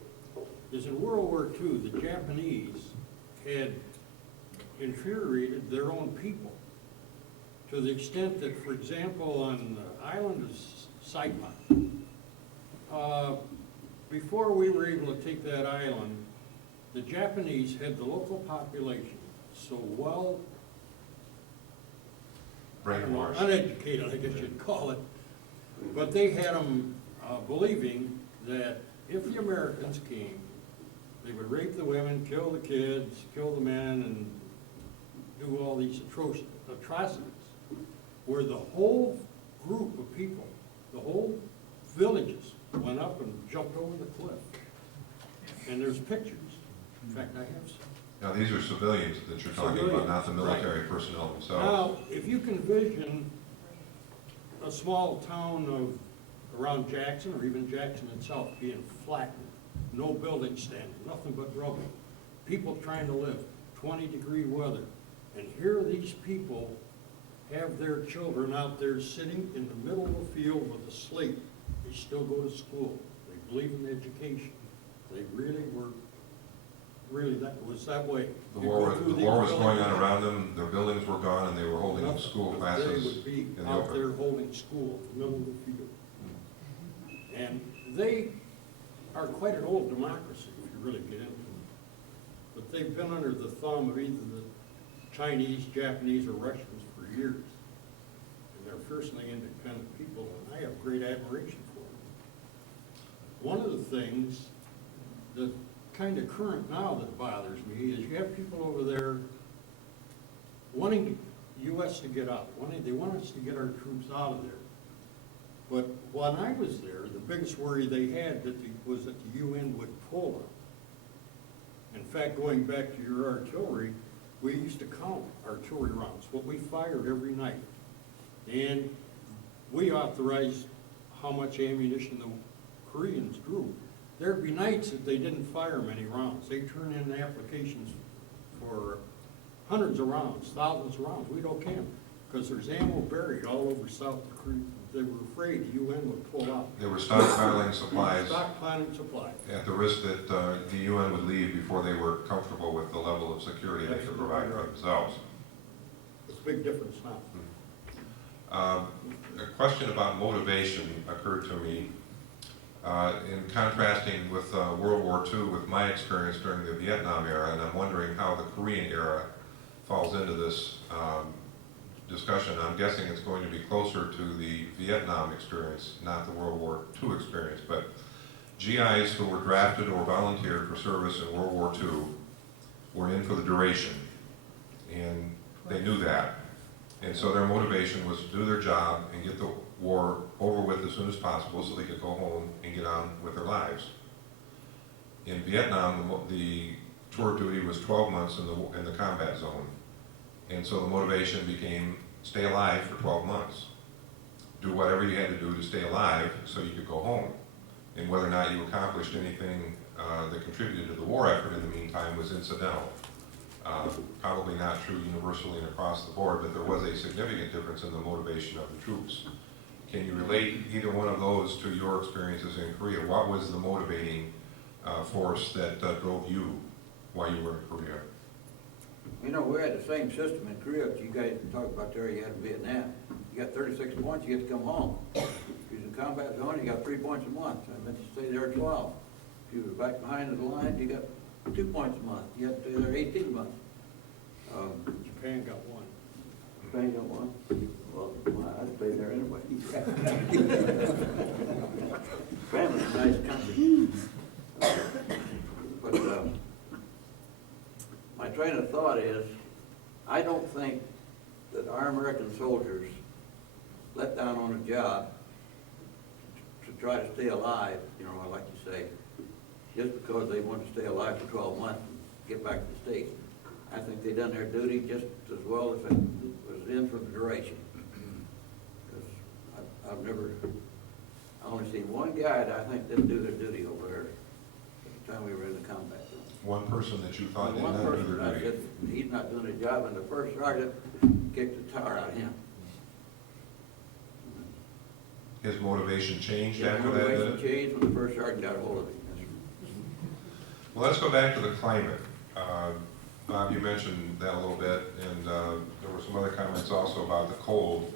is in World War II, the Japanese had infuriated their own people to the extent that, for example, on the island of Saipan, before we were able to take that island, the Japanese had the local population so well, I don't know, Brainwashed. uneducated, I guess you'd call it, but they had them believing that if the Americans came, they would rape the women, kill the kids, kill the men, and do all these atrocities, where the whole group of people, the whole villages went up and jumped over the cliff. And there's pictures. In fact, I have some. Now, these are civilians that you're talking about, not the military Right. personnel themselves. Now, if you can envision a small town of around Jackson, or even Jackson itself, being flattened, no building standing, nothing but rubble, people trying to live, 20-degree weather, and here these people have their children out there sitting in the middle of the field with a slate. They still go to school. They believe in education. They really were, that was that way. The You war go through these was going buildings, on around them, their buildings were gone, and they were holding nothing, school but classes They would be in the out open. there holding school in the middle of the field. And they are quite an old democracy, if you really get into it. But they've been under the thumb of either the Chinese, Japanese, or Russians for years. And they're fiercely independent people, and I have great admiration for them. One of the things that kind of current now that bothers me is you have people over there wanting U.S. to get out. They want us to get our troops out of there. But when I was there, the biggest worry they had was that the UN would pull them. In fact, going back to your artillery, we used to count artillery rounds, what we fired every night. And we authorized how much ammunition the Koreans drew. There'd be nights that they didn't fire many rounds. They turned in applications for hundreds of rounds, thousands of rounds. We'd okay them, because there's ammo buried all over South Korea. They were afraid the UN would pull out. They were stockpiling supplies Stockpiling supplies. at the risk that the UN would leave before they were comfortable with the level of security they could provide for themselves. It's a big difference now. A question about motivation occurred to me in contrasting with World War II with my experience during the Vietnam era, and I'm wondering how the Korean era falls into this discussion. I'm guessing it's going to be closer to the Vietnam experience, not the World War II experience, but GIs who were drafted or volunteered for service in World War II were in for the duration, and they knew that. And so their motivation was to do their job and get the war over with as soon as possible so they could go home and get on with their lives. In Vietnam, the tour duty was 12 months in the combat zone. And so the motivation became stay alive for 12 months. Do whatever you had to do to stay alive so you could go home. And whether or not you accomplished anything that contributed to the war effort in the meantime was incidental. Probably not true universally and across the board, but there was a significant difference in the motivation of the troops. Can you relate either one of those to your experiences in Korea? What was the motivating force that drove you while you were in Korea? You know, we had the same system in Korea that you guys talked about there you had in Vietnam. You got 36 points, you get to come home. If you was in combat zone, you got 3 points a month. I meant to stay there 12. If you were back behind the line, you got 2 points a month. You had to stay there 18 months. Japan got one. Spain got one. Well, I'd stay there anyway. Japan's a nice country. But my train of thought is, I don't think that our American soldiers let down on a job to try to stay alive, you know, like you say, just because they want to stay alive for 12 months and get back to the States. I think they done their duty just as well as it was in for the duration. Because I only seen one guy that I think didn't do their duty over there at the time we were in the combat zone. One person that you thought did One not do person, their I duty? said, he's not doing his job, and the first sergeant kicked the tar out of him. His motivation changed His after that, did motivation it? changed when the first sergeant got a hold of him. Well, let's go back to the climate. Bob, you mentioned that a little bit, and there were some other comments also about the cold.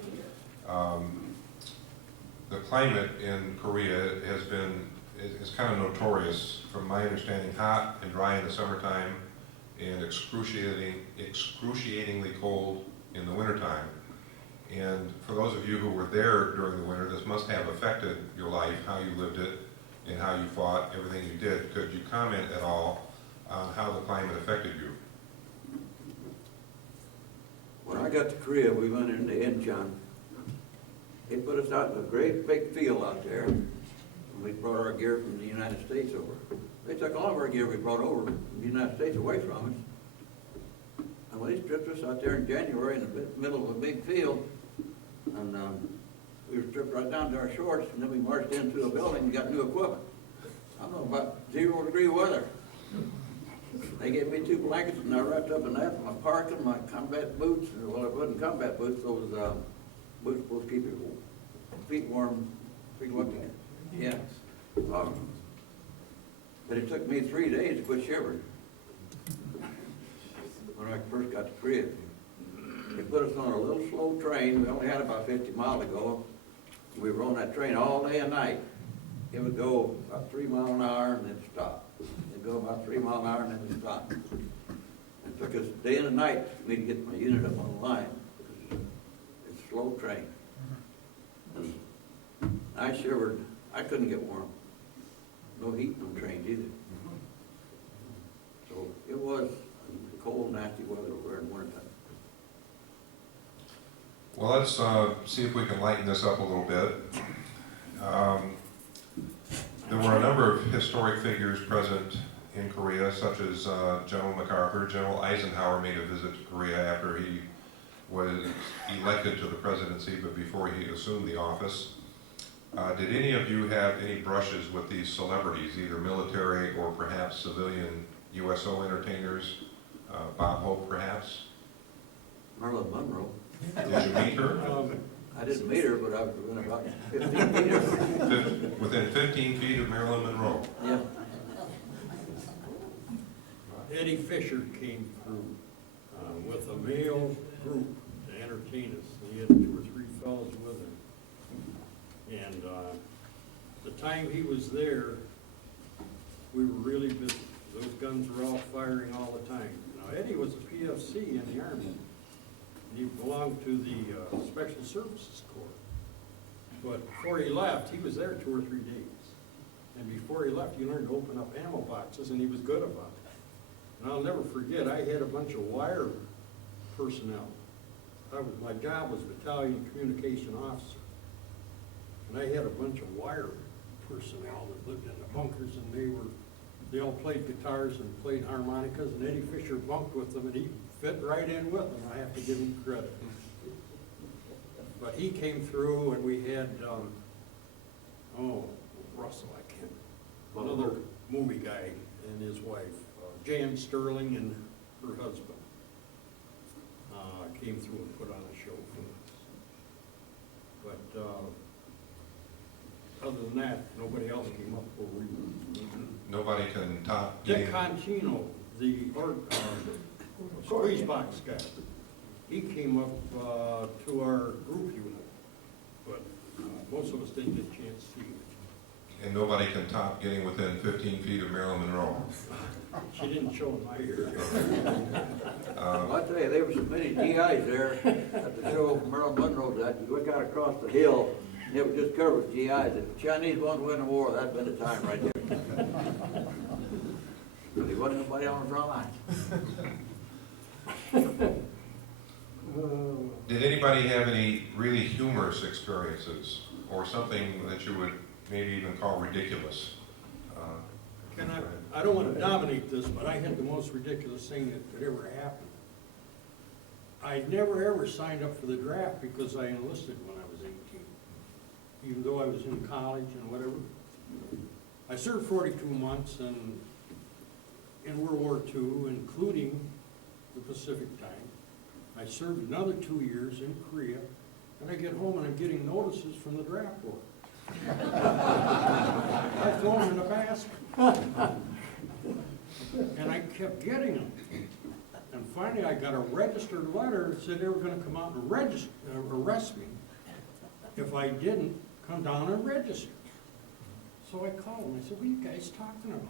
The climate in Korea is kind of notorious, from my understanding, hot and dry in the summertime and excruciatingly cold in the wintertime. And for those of you who were there during the winter, this must have affected your life, how you lived it, and how you fought, everything you did. Could you comment at all on how the climate affected you? When I got to Korea, we went into Incheon. They put us out in a great big field out there, and we brought our gear from the United States over. They took all of our gear we brought over from the United States away from us. And when they stripped us out there in January in the middle of a big field, and we were stripped right down to our shorts, and then we marched into a building and got new equipment. I don't know, about 0-degree weather. They gave me 2 blankets, and I wrapped up in that, my parka, my combat boots. Well, it wasn't combat boots, those boots supposed to keep your feet warm, feet looking. Yeah. But it took me 3 days to quit shivering when I first got to Korea. They put us on a little slow train. We only had about 50 miles to go. We were on that train all day and night. It would go about 3 miles an hour and then stop. It'd go about 3 miles an hour and then it'd stop. It took us day and a night for me to get my unit up on the line. It's a slow train. And I shivered. I couldn't get warm. No heat on trains either. So it was cold, nasty weather over there in wintertime. Well, let's see if we can lighten this up a little bit. There were a number of historic figures present in Korea, such as General MacArthur. General Eisenhower made a visit to Korea after he was elected to the presidency, but before he assumed the office. Did any of you have any brushes with these celebrities, either military or perhaps civilian USO entertainers? Bob Hope, perhaps? Marilyn Monroe. Did you meet her? I didn't meet her, but I was within about 15 feet of her. Within 15 feet of Marilyn Monroe. Yeah. Eddie Fisher came through with a male group to entertain us. He had 2 or 3 fellows with him. And the time he was there, we were really busy. Those guns were all firing all the time. Now, Eddie was a PFC in the Army. He belonged to the Special Services Corps. But before he left, he was there 2 or 3 days. And before he left, he learned to open up ammo boxes, and he was good about it. And I'll never forget, I had a bunch of wire personnel. My job was battalion communication officer. And I had a bunch of wire personnel that lived in the bunkers, and they all played guitars and played harmonicas, and Eddie Fisher bunked with them, and he fit right in with them. I have to give him credit. But he came through, and we had, Russell, I can't, another movie guy and his wife, Jan Sterling and her husband, came through and put on a show for us. But, other than that, nobody else came up where we were. Nobody can top Dick getting, Concino, the squeeze box guy, he came up to our group unit, but most of us didn't get a chance to see him. and nobody can top getting within 15 feet of Marilyn Monroe. She didn't show in my ear. Well, I tell you, there were so many GIs there at the show Marilyn Monroe that you look out across the hill, and it was just covered with GIs. If the Chinese wanted to win the war, that'd been the time right there. Really wasn't nobody on the front line. Did anybody have any really humorous experiences, or something that you would maybe even call ridiculous? I don't want to dominate this, but I had the most ridiculous thing that could ever happen. I never ever signed up for the draft because I enlisted when I was 18, even though I was in college and whatever. I served 42 months and in World War II, including the Pacific time. I served another 2 years in Korea, and I get home and I'm getting notices from the draft board. I throw them in a basket. And I kept getting them. And finally I got a registered letter that said they were gonna come out and arrest me if I didn't come down and register. So I called them. I said, what are you guys talking about?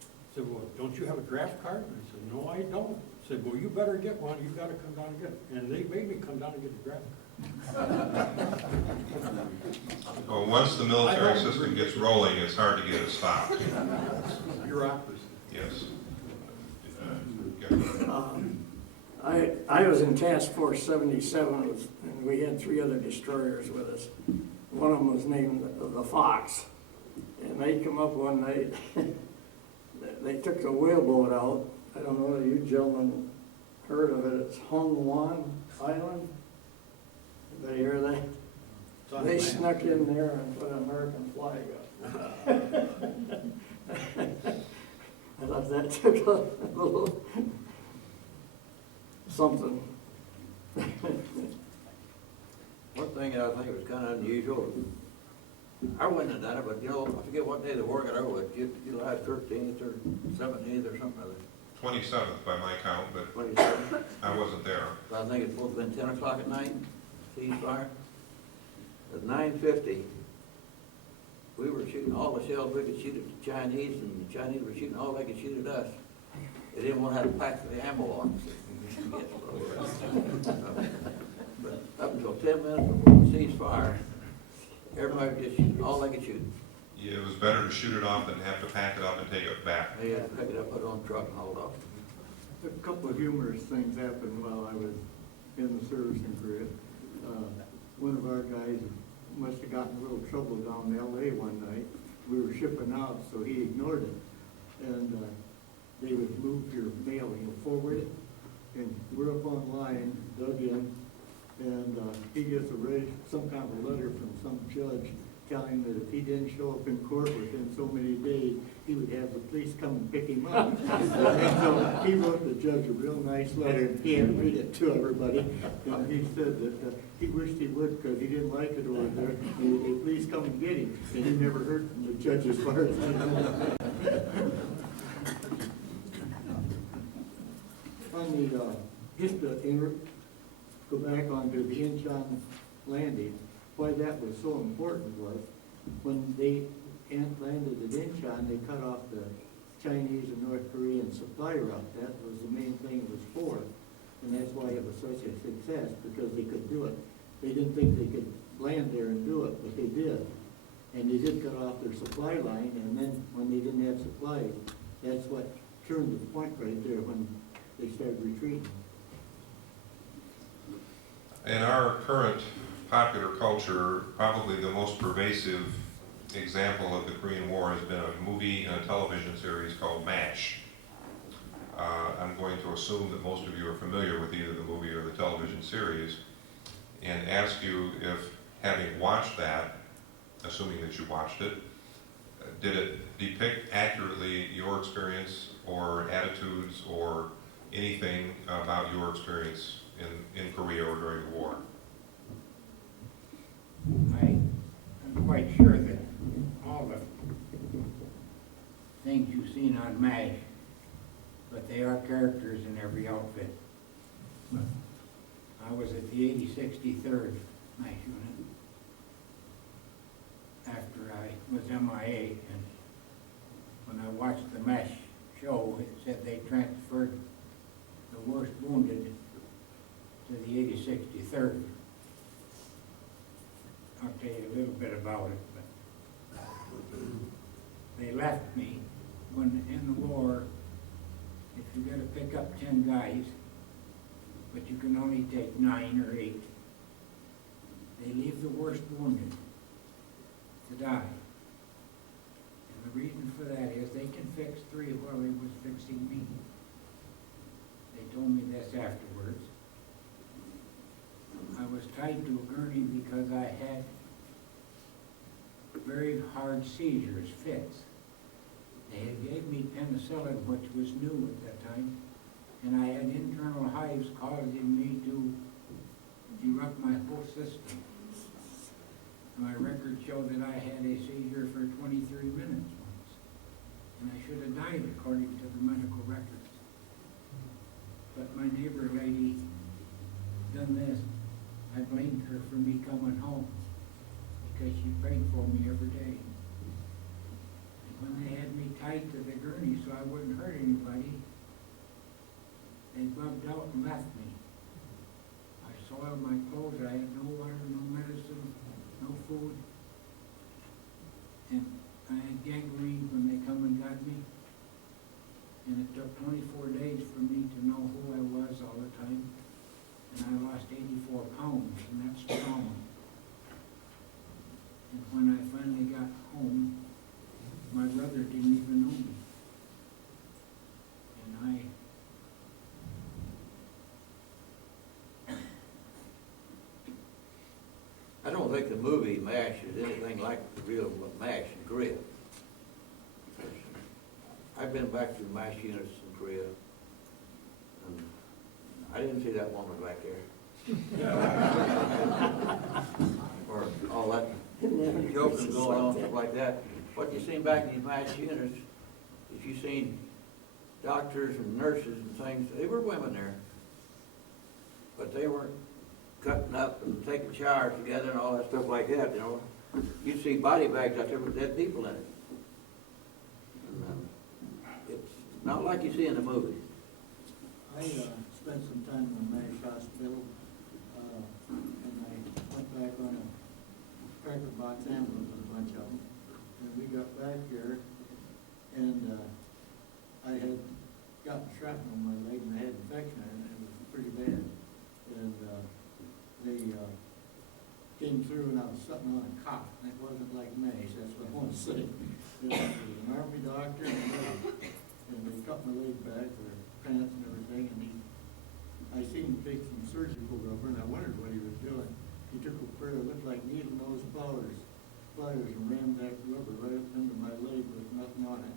I said, well, don't you have a draft card? And I said, no, I don't. I said, well, you better get one. You gotta come down and get it. And they made me come down and get the draft card. Well, once the military system gets rolling, it's hard to get it stopped. Bureaucracy. Yes. I was in Task Force 77, and we had 3 other destroyers with us. One of them was named the Fox, and they come up one night. They took the whaleboat out. I don't know whether you gentlemen heard of it. It's Hong Wan Island. Anybody hear that? It's on They the map. snuck in there and put an American flag up. I thought that took a little something. One thing I think was kind of unusual, I wouldn't have done it, but you know, I forget what day the war got over with, July 13th or 17th or something other. 27th by my count, but 27th. I wasn't there. I think it's supposed to have been 10 o'clock at night, ceasefire. At 9:50, we were shooting all the shells we could shoot at the Chinese, and the Chinese were shooting all they could shoot at us. They didn't want to have to pack the ammo on. But up until 10 minutes before the ceasefire, everybody was just shooting all they could shoot. Yeah, it was better to shoot it off than have to pack it up and take it back. They had to pick it up, put it on the truck, and haul it off. A couple of humorous things happened while I was in the service in Korea. One of our guys must have gotten in a little trouble down in LA one night. We were shipping out, so he ignored it. And they would move your mail, forward it. And we're up on line, dug in, and he gets some kind of a letter from some judge telling him that if he didn't show up in court within so many days, he would have the police come and pick him up. And so he wrote the judge a real nice letter, and he had to read it to everybody. And he said that he wished he would because he didn't like it over there, and the police come and get him. And he never heard from the judge as far as I know. On the, just to go back onto the Incheon landing, why that was so important was when they landed at Incheon, they cut off the Chinese and North Korean supply route. That was the main thing it was for. And that's why it was such a success, because they could do it. They didn't think they could land there and do it, but they did. And they did cut off their supply line, and then when they didn't have supplies, that's what turned the point right there when they started retreating. In our current popular culture, probably the most pervasive example of the Korean War has been a movie and a television series called MASH. I'm going to assume that most of you are familiar with either the movie or the television series, and ask you if, having watched that, assuming that you watched it, did it depict accurately your experience or attitudes or anything about your experience in Korea or during the war? I'm quite sure that all the things you've seen on MASH, but they are characters in every outfit. I was at the 8063rd MASH unit after I was MIA, and when I watched the MASH show, it said they transferred the worst wounded to the 8063rd. I'll tell you a little bit about it, but they left me when in the war, if you gotta pick up 10 guys, but you can only take 9 or 8, they leave the worst wounded to die. And the reason for that is they can fix 3 while they was fixing me. They told me this afterwards. I was tied to a gurney because I had very hard seizures, fits. They had gave me penicillin, which was new at that time, and I had internal hives causing me to erupt my whole system. My records show that I had a seizure for 23 minutes once, and I should have died according to the medical records. But my neighbor lady done this. I blamed her for me coming home because she prayed for me every day. And when they had me tied to the gurney so I wouldn't hurt anybody, they bugged out and left me. I soiled my clothes, I had no water, no medicine, no food. And I had gangrene when they come and got me. And it took 24 days for me to know who I was all the time. And I lost 84 pounds, and that's strong. And when I finally got home, my brother didn't even know me. And I don't think the movie MASH is anything like the real MASH in Korea. I've been back to MASH units in Korea, and I didn't see that woman back there. Or all that joking going on, stuff like that. What you seen back in these MASH units, if you seen doctors and nurses and things, they were women there. But they weren't cutting up and taking showers together and all that stuff like that, you know. You'd see body bags out there with dead people in it. And, it's not like you see in the movies. I spent some time in the MASH hospital, and I went back on a cracker box ambulance with a bunch of them. And we got back here, and I had gotten shrapnel on my leg, and I had infection, and it was pretty bad. And they came through, and I was sitting on a cot, and it wasn't like MASH, that's what I want to say. It was an army doctor, and they cut my leg back, or pants and everything, and I seen him take some surgical rubber, and I wondered what he was doing. He took a pair of looked like needle nose pliers, and rammed that rubber right up into my leg with nothing on it.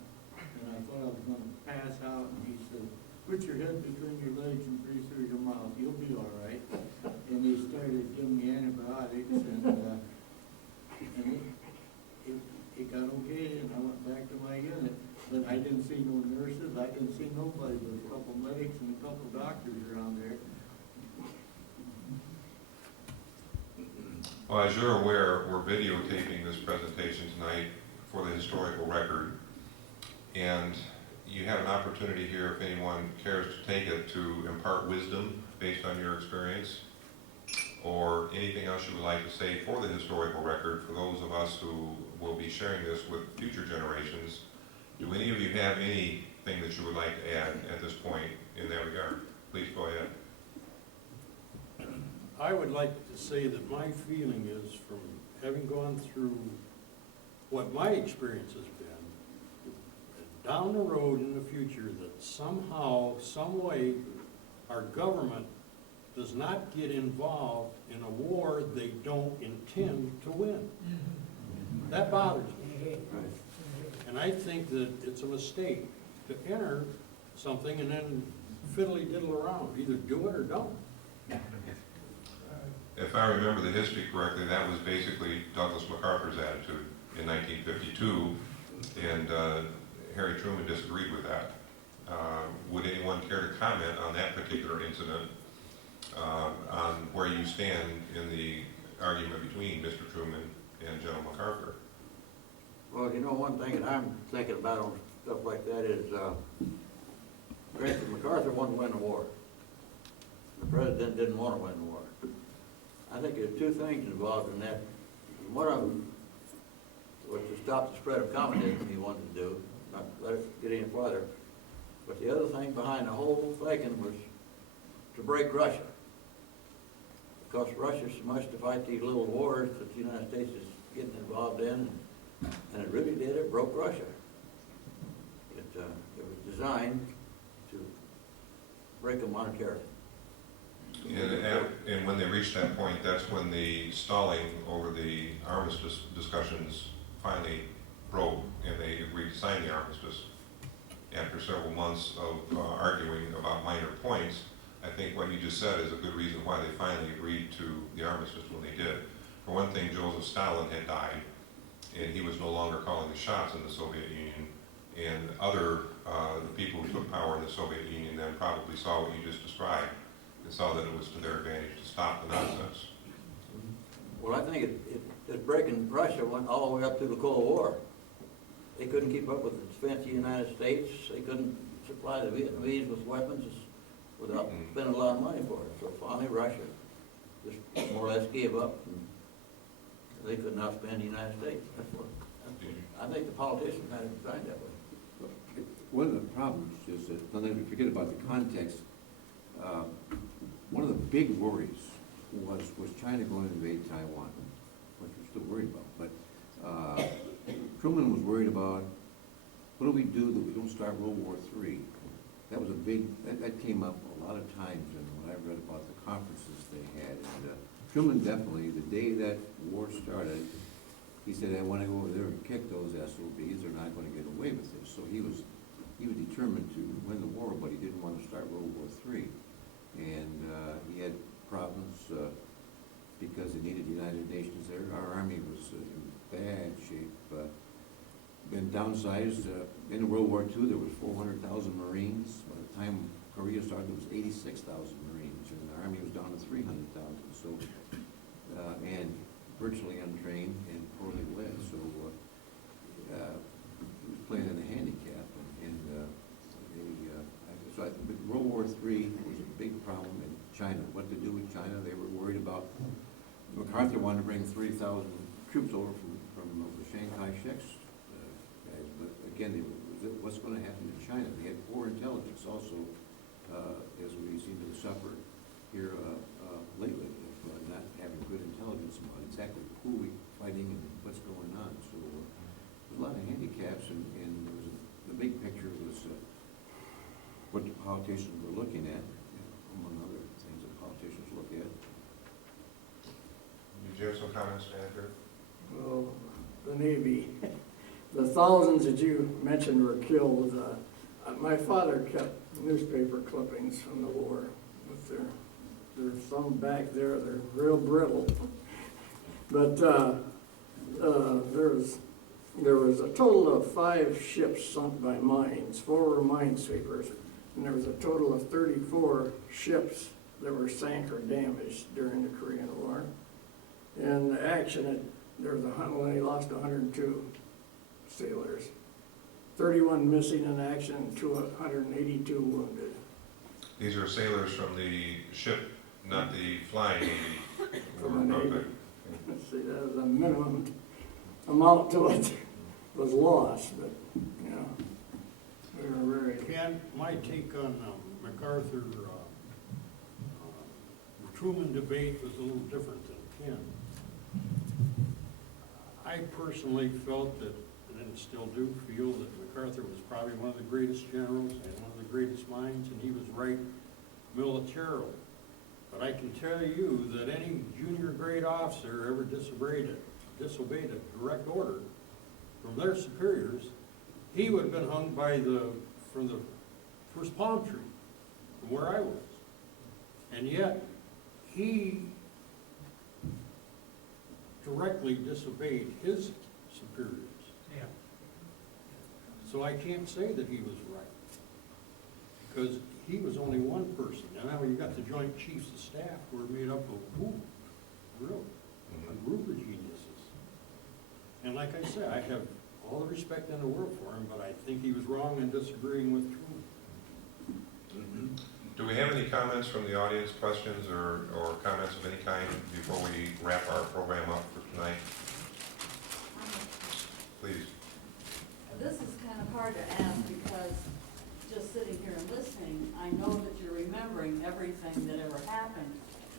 And I thought I was going to pass out, and he said, "Put your head between your legs and breathe through your mouth. You'll be all right." And he started giving me antibiotics, and it got okay, and I went back to my unit. But I didn't see no nurses, I didn't see nobody but a couple medics and a couple doctors around there. Well, as you're aware, we're videotaping this presentation tonight for the historical record. And you have an opportunity here, if anyone cares to take it, to impart wisdom based on your experience, or anything else you would like to say for the historical record for those of us who will be sharing this with future generations. Do any of you have any anything that you would like to add at this point in that regard, please go ahead. I would like to say that my feeling is, from having gone through what my experience has been, down the road in the future, that somehow, some way, our government does not get involved in a war they don't intend to win. That bothers me. And I think that it's a mistake to enter something and then fiddly-diddle around, either do it or don't. If I remember the history correctly, that was basically Douglas MacArthur's attitude in 1952, and Harry Truman disagreed with that. Would anyone care to comment on that particular incident, on where you stand in the argument between Mr. Truman and General MacArthur? Well, you know, one thing that I'm thinking about on stuff like that is, granted, MacArthur wanted to win the war. The president didn't want to win the war. I think there's two things involved in that. One of them was to stop the spread of communism he wanted to do, not let it get any farther. But the other thing behind the whole thing was to break Russia. Because Russia so much to fight these little wars that the United States is getting involved in, and it really did, it broke Russia. It was designed to break them monetarily. And when they reached that point, that's when the stalling over the armistice discussions finally broke, and they agreed to sign the armistice. After several months of arguing about minor points, I think what you just said is a good reason why they finally agreed to the armistice when they did. For one thing, Joseph Stalin had died, and he was no longer calling the shots in the Soviet Union, and the people who took power in the Soviet Union then probably saw what you just described, and saw that it was to their advantage to stop the nonsense. Well, I think it breaking Russia went all the way up through the Cold War. They couldn't keep up with the defense of the United States. They couldn't supply the Vietnamese with weapons without spending a lot of money for it. So finally, Russia just more or less gave up, and they could not outspend the United States. I think the politicians had it designed that way. One of the problems is that, don't let me forget about the context. One of the big worries was China going to invade Taiwan, which we're still worried about. But Truman was worried about, what do we do that we don't start World War III? That was a big, that came up a lot of times in when I read about the conferences they had. And Truman definitely, the day that war started, he said, I want to go over there and kick those SOBs. They're not going to get away with this. So he was determined to win the war, but he didn't want to start World War III. And he had problems because they needed the United Nations there. Our army was in bad shape. Been downsized. In World War II, there was 400,000 Marines. By the time Korea started, there was 86,000 Marines, and the army was down to 300,000. So, and virtually untrained and poorly led. So he was playing in a handicap. So World War III was a big problem in China. What to do with China? They were worried about. MacArthur wanted to bring 3,000 troops over from the Shanghai Sheiks. But again, what's going to happen in China? They had poor intelligence also, as we seem to suffer here lately, of not having good intelligence about exactly who we're fighting and what's going on. So there's a lot of handicaps, and the big picture was what the politicians were looking at, among other things that politicians look at. Did you have some comments to add here? Well, the Navy, the thousands that you mentioned were killed. My father kept newspaper clippings from the war. There's some back there, they're real brittle. But there was a total of 5 ships sunk by mines. 4 were minesweepers, and there was a total of 34 ships that were sank or damaged during the Korean War. And the action, they lost 102 sailors, 31 missing in action, and 282 wounded. These are sailors from the ship, not the flying Navy. From the Navy. Let's see, that was a minimum amount to what was lost, but, you know, very. Ken, my take on MacArthur, Truman debate was a little different than Ken. I personally felt that, and still do feel, that MacArthur was probably one of the greatest generals and one of the greatest minds, and he was right militarily. But I can tell you that any junior grade officer ever disobeyed a direct order from their superiors, he would have been hung from the first palm tree, from where I was. And yet, he directly disobeyed his superiors. Yeah. So I can't say that he was right, because he was only one person. And now you got the Joint Chiefs of Staff who are made up of, really, a group of geniuses. And like I said, I have all the respect in the world for him, but I think he was wrong in disagreeing with Truman. Do we have any comments from the audience, questions or comments of any kind before we wrap our program up for tonight? Please. This is kind of hard to ask because just sitting here and listening, I know that you're remembering everything that ever happened.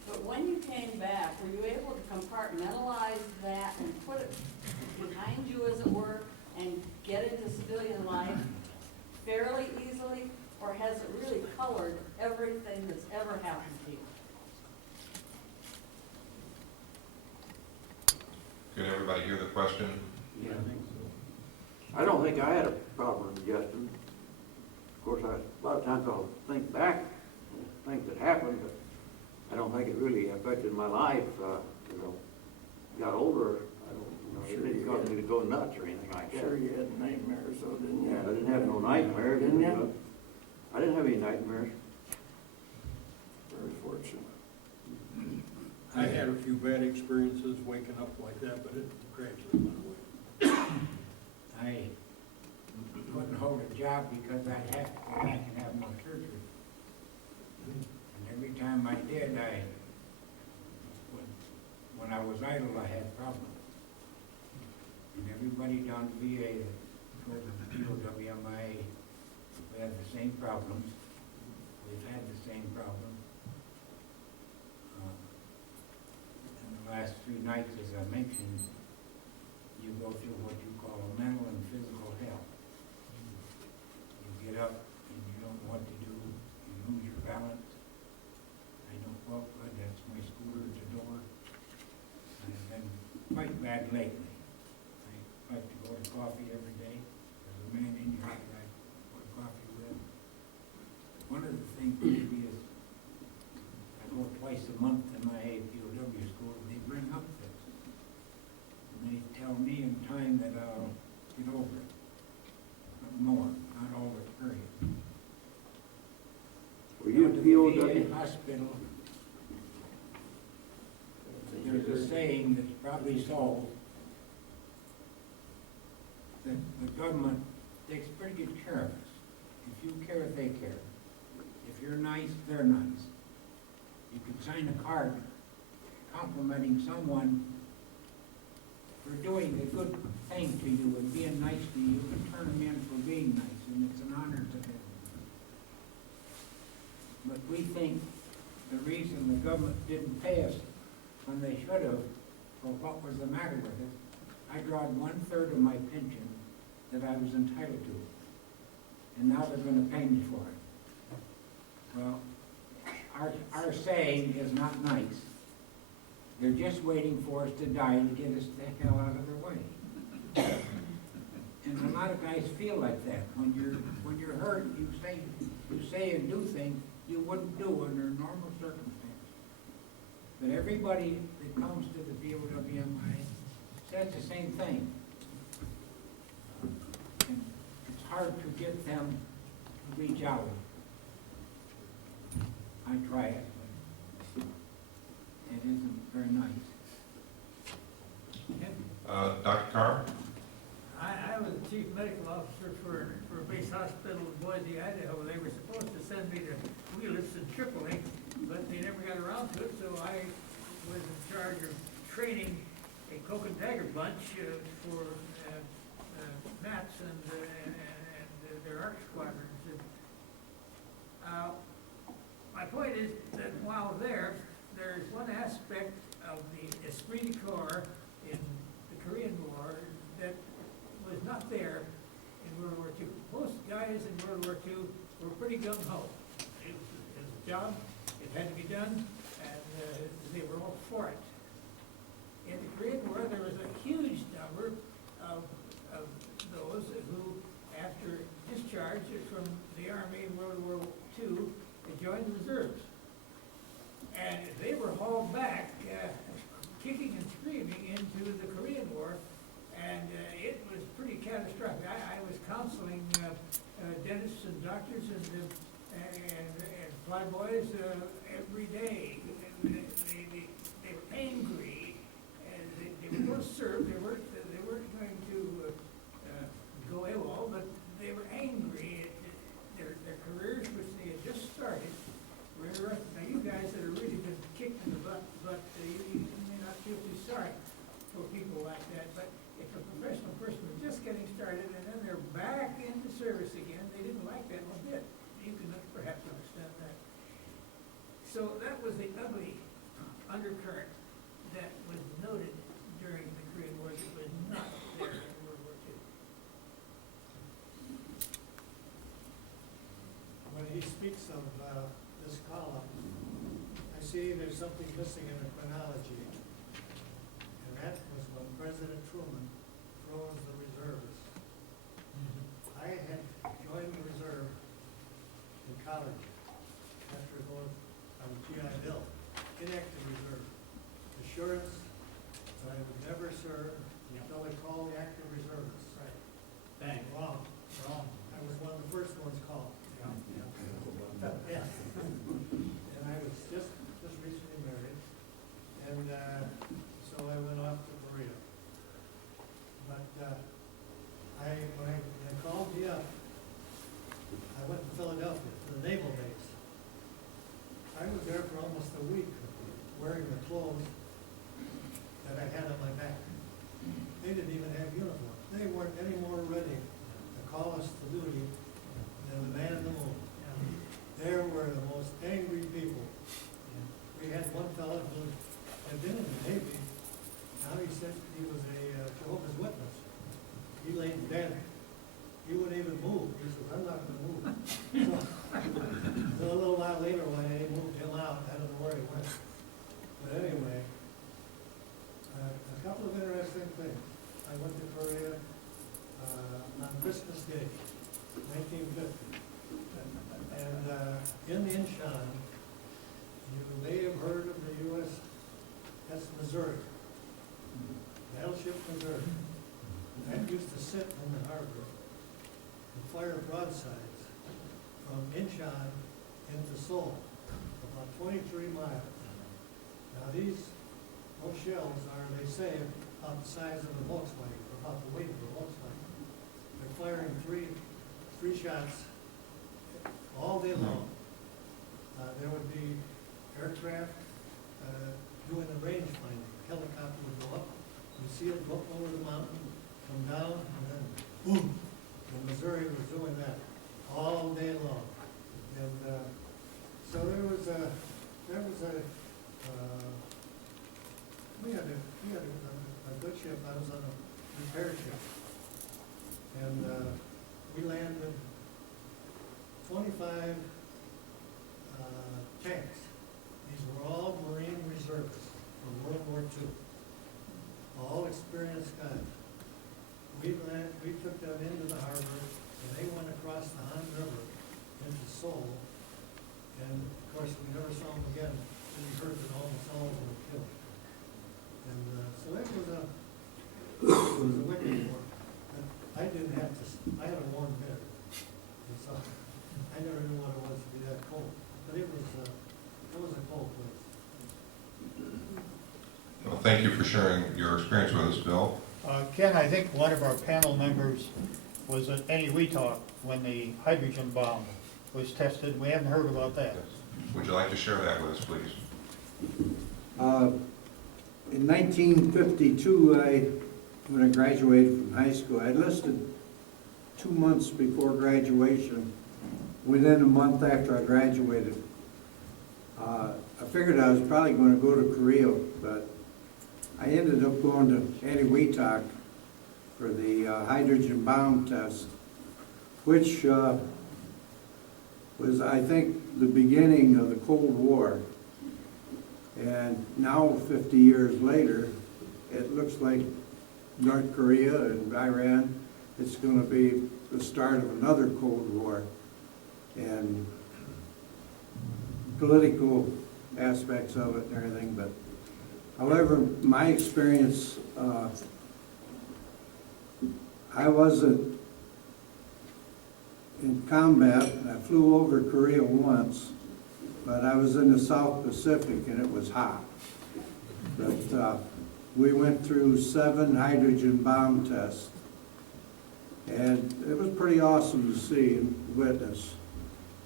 But when you came back, were you able to compartmentalize that and put it behind you, as it were, and get into civilian life fairly easily? Or has it really colored everything that's ever happened to you? Can everybody hear the question? Yeah, I think so. I don't think I had a problem, Justin. Of course, a lot of times I'll think back on things that happened, but I don't think it really affected my life. Got older, it didn't cause me to go nuts or anything like that. Sure you had nightmares though, didn't you? Yeah, I didn't have no nightmares, Didn't you? I didn't have any nightmares. Very fortunate. I had a few bad experiences waking up like that, but it gradually went away. I couldn't hold a job because I'd have to go back and have more surgery. And every time I did, when I was idle, I had problems. And everybody down at VA that goes to the POWMIA, we had the same problems. We've had the same problem. In the last 2 nights, as I mentioned, you go through what you call mental and physical health. You get up and you don't know what to do. You lose your balance. I don't walk good. That's my scooter at the door. I've been quite bad lately. I like to go to coffee every day. There's a man in here that I go to coffee with. One of the things maybe is I go twice a month to my APOW school, and they bring up this. And they tell me in time that I'll get over it. But more, not all the period. Were you Down at to POW? the VA hospital, there's a saying that's probably so, that the government takes pretty good care of us. If you care, they care. If you're nice, they're nice. You could sign a card complimenting someone for doing a good thing to you and being nice to you, and turn them in for being nice, and it's an honor to them. But we think the reason the government didn't pay us when they should have, for what was the matter with it, I drawed 1/3 of my pension that I was entitled to. And now they're gonna pay me for it. Well, our saying is not nice. They're just waiting for us to die to get us the hell out of their way. And a lot of guys feel like that. When you're hurt, you say and do things you wouldn't do under normal circumstances. But everybody that comes to the POWMI says the same thing. And it's hard to get them to be jolly. I try it, but it isn't very nice. Dr. Carr? I was the chief medical officer for a base hospital in Boise, Idaho. They were supposed to send me to Wheelus in Tripoli, but they never got around to it, so I was in charge of training a cloak and dagger bunch for Mats and their ARC squadron. my point is that while there's one aspect of the esprit de corps in the Korean War that was not there in World War II. Most guys in World War II were pretty gung-ho. It was a job, it had to be done, and they were all for it. In the Korean War, there was a huge number of those who, after discharge from the Army in World War II, they joined the reserves. And they were hauled back, kicking and screaming into the Korean War, and it was pretty catastrophic. I was counseling dentists and doctors and flyboys every day. They were angry, and they were going to serve. They weren't going to go AWOL, but they were angry. Their careers, which they had just started, were interrupted. Now, you guys that have really been kicked in the butt, you may not feel too sorry for people like that, but if a professional person was just getting started and then they're back into service again, they didn't like that one bit. You can perhaps understand that. So that was the ugly undercurrent that was noted during the Korean War that was not there in World War II. When he speaks of this column, I see there's something missing in the chronology. And that was when President Truman froze the reserves. I had joined the reserve in college after going on the GI Bill, inactive reserve. Assurance that I would never serve until they called the active reservists. Right. Bang. Wrong. I was one of the first ones called. Yeah. And I was just recently married, and so I went off to Korea. But when they called me up, I went to Philadelphia, to the naval base. I was there for almost a week, wearing the clothes that I had on my back. They didn't even have uniforms. They weren't any more ready to call us to duty than the man in the moon. There were the most angry people. We had one fellow who had been in the Navy. Now he said he was a Jehovah's Witness. He laid dead. He wouldn't even move. He says, I'm not going to move. So a little while later, when they moved him out, I don't know where he went. But anyway, a couple of interesting things. I went to Korea on Christmas Day, 1950. And in Incheon, you may have heard of the USS Missouri, battleship Missouri. That used to sit in the harbor and fire broadsides from Incheon into Seoul, about 23 miles. Now those shells are, they say, about the size of a Volkswagen, or about the weight of a Volkswagen. They're firing three shots all day long. There would be aircraft doing the range finding. Helicopter would go up, you see it go over the mountain, come down, and then boom. And Missouri was doing that all day long. And so we had a good ship. I was on a repair ship. And we landed 25 tanks. These were all Marine reservists from World War II. All experienced guys. We took them into the harbor, and they went across the Han River into Seoul. And of course, we never saw them again. We heard that almost all of them were killed. And so that was a wicked war. I didn't have to. I had a warm bed, and so I never knew what it was to be that cold. But it was a cold place. Well, thank you for sharing your experience with us, Bill. Ken, I think one of our panel members was at any retalk when the hydrogen bomb was tested. We haven't heard about that. Yes. Would you like to share that with us, please? In 1952, when I graduated from high school, I enlisted 2 months before graduation. Within a month after I graduated, I figured I was probably gonna go to Korea, but I ended up going to Eniwetok for the hydrogen bomb test, which was, I think, the beginning of the Cold War. And now, 50 years later, it looks like North Korea and Iran, it's going to be the start of another Cold War. And political aspects of it and everything, but however, my experience, I wasn't in combat. I flew over Korea once, but I was in the South Pacific and it was hot. But we went through 7 hydrogen bomb tests, and it was pretty awesome to see and witness.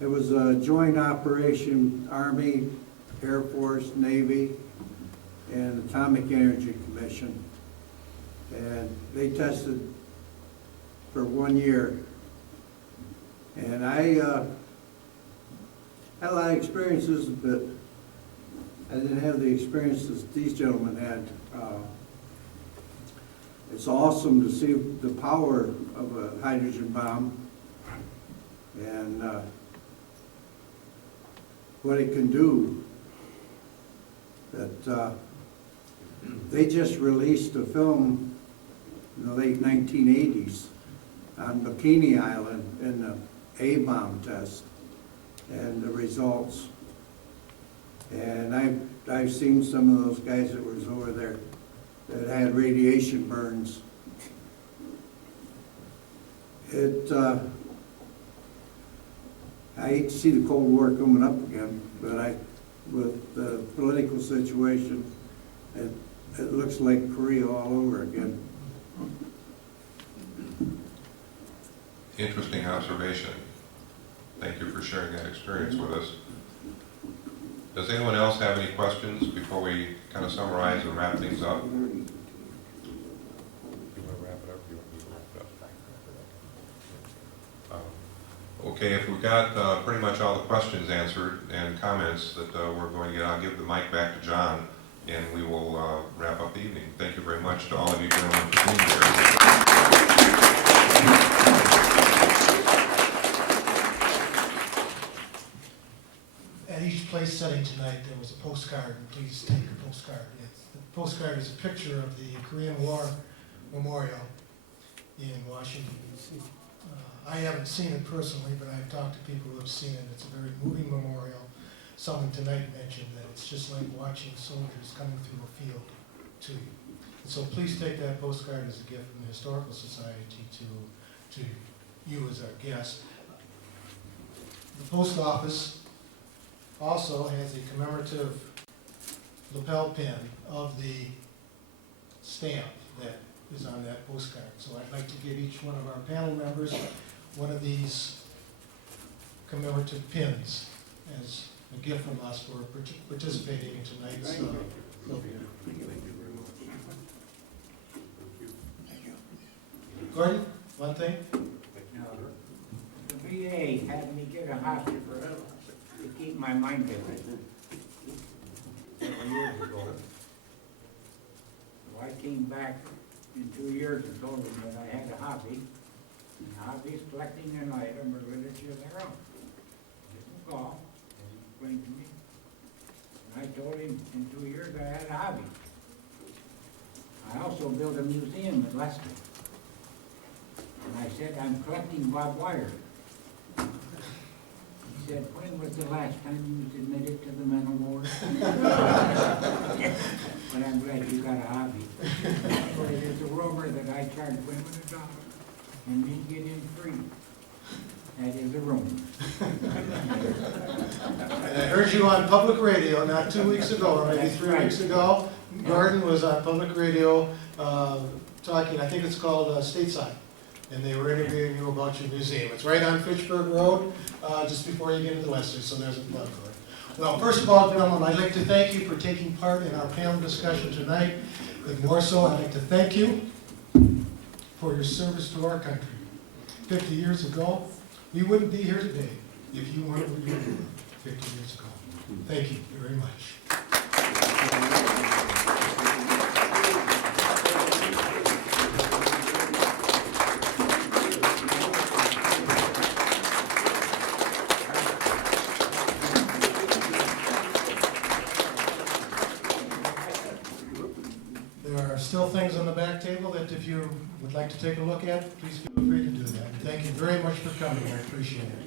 It was a joint operation, Army, Air Force, Navy, and Atomic Energy Commission. And they tested for 1 year. And I had a lot of experiences, but I didn't have the experiences these gentlemen had. It's awesome to see the power of a hydrogen bomb and what it can do. That they just released a film in the late 1980s on Bikini Island in the A-bomb test and the results. And I've seen some of those guys that was over there that had radiation burns. I hate to see the Cold War coming up again, but with the political situation, it looks like Korea all over again. Interesting observation. Thank you for sharing that experience with us. Does anyone else have any questions before we kind of summarize and wrap things up? You want to wrap it up? You want me to wrap it up? Okay, if we've got pretty much all the questions answered and comments that we're going to get, I'll give the mic back to John, and we will wrap up the evening. Thank you very much to all of you gentlemen for being here. At each place setting tonight, there was a postcard, and please take a postcard. The postcard is a picture of the Korean War Memorial in Washington, D.C. I haven't seen it personally, but I've talked to people who have seen it. It's a very moving memorial. Someone tonight mentioned that it's just like watching soldiers coming through a field to you. And so please take that postcard as a gift from the Historical Society to you as our guest. The post office also has a commemorative lapel pin of the stamp that is on that postcard. So I'd like to give each one of our panel members one of these commemorative pins as a gift from us for participating in tonight's program. Gordon, one thing? The VA had me get a hospital to keep my mind busy several years ago. So I came back in 2 years and told them that I had a hobby. And the hobby is collecting an item or literature of their own. Didn't call, as he explained to me. And I told him in 2 years I had a hobby. I also built a museum in Leicester. And I said, I'm collecting barbed wire. He said, when was the last time you was admitted to the mental ward? But I'm glad you got a hobby. But there's a rumor that I charge women $1 and men get in free. That is a rumor. And I heard you on public radio not 2 weeks ago, or maybe That's 3 right. weeks ago. Gordon was on public radio talking, I think it's called Stateside. And they were interviewing you about your museum. It's right on Fitchburg Road, just before you get into Leicester, so there's a plug for it. Well, first of all, gentlemen, I'd like to thank you for taking part in our panel discussion tonight. But more so, I'd like to thank you for your service to our country. 50 years ago, we wouldn't be here today if you weren't what you were 50 years ago. Thank you very much. There are still things on the back table that if you would like to take a look at, please feel free to do that. And thank you very much for coming, I appreciate it.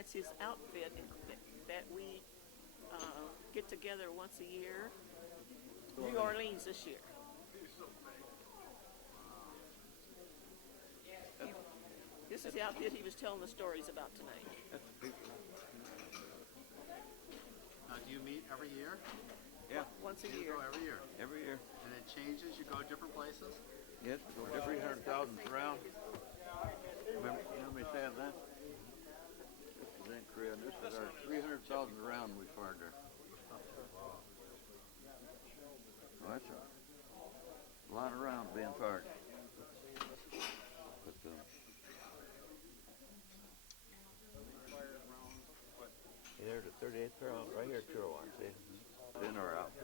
That's his outfit that we get together once a year. New Orleans this year. This is the outfit he was telling the stories about tonight. Do you meet every year? Yeah, Once a You year. go every year? every year. And it changes? You go different places? Yes, we go 300,000 around. Remember me saying that? This is in Korea, and this is our 300,000 around we fired there. Oh, that's a lot of rounds being fired. But, there's a 38th round right here, 201, see? It's in our outfit.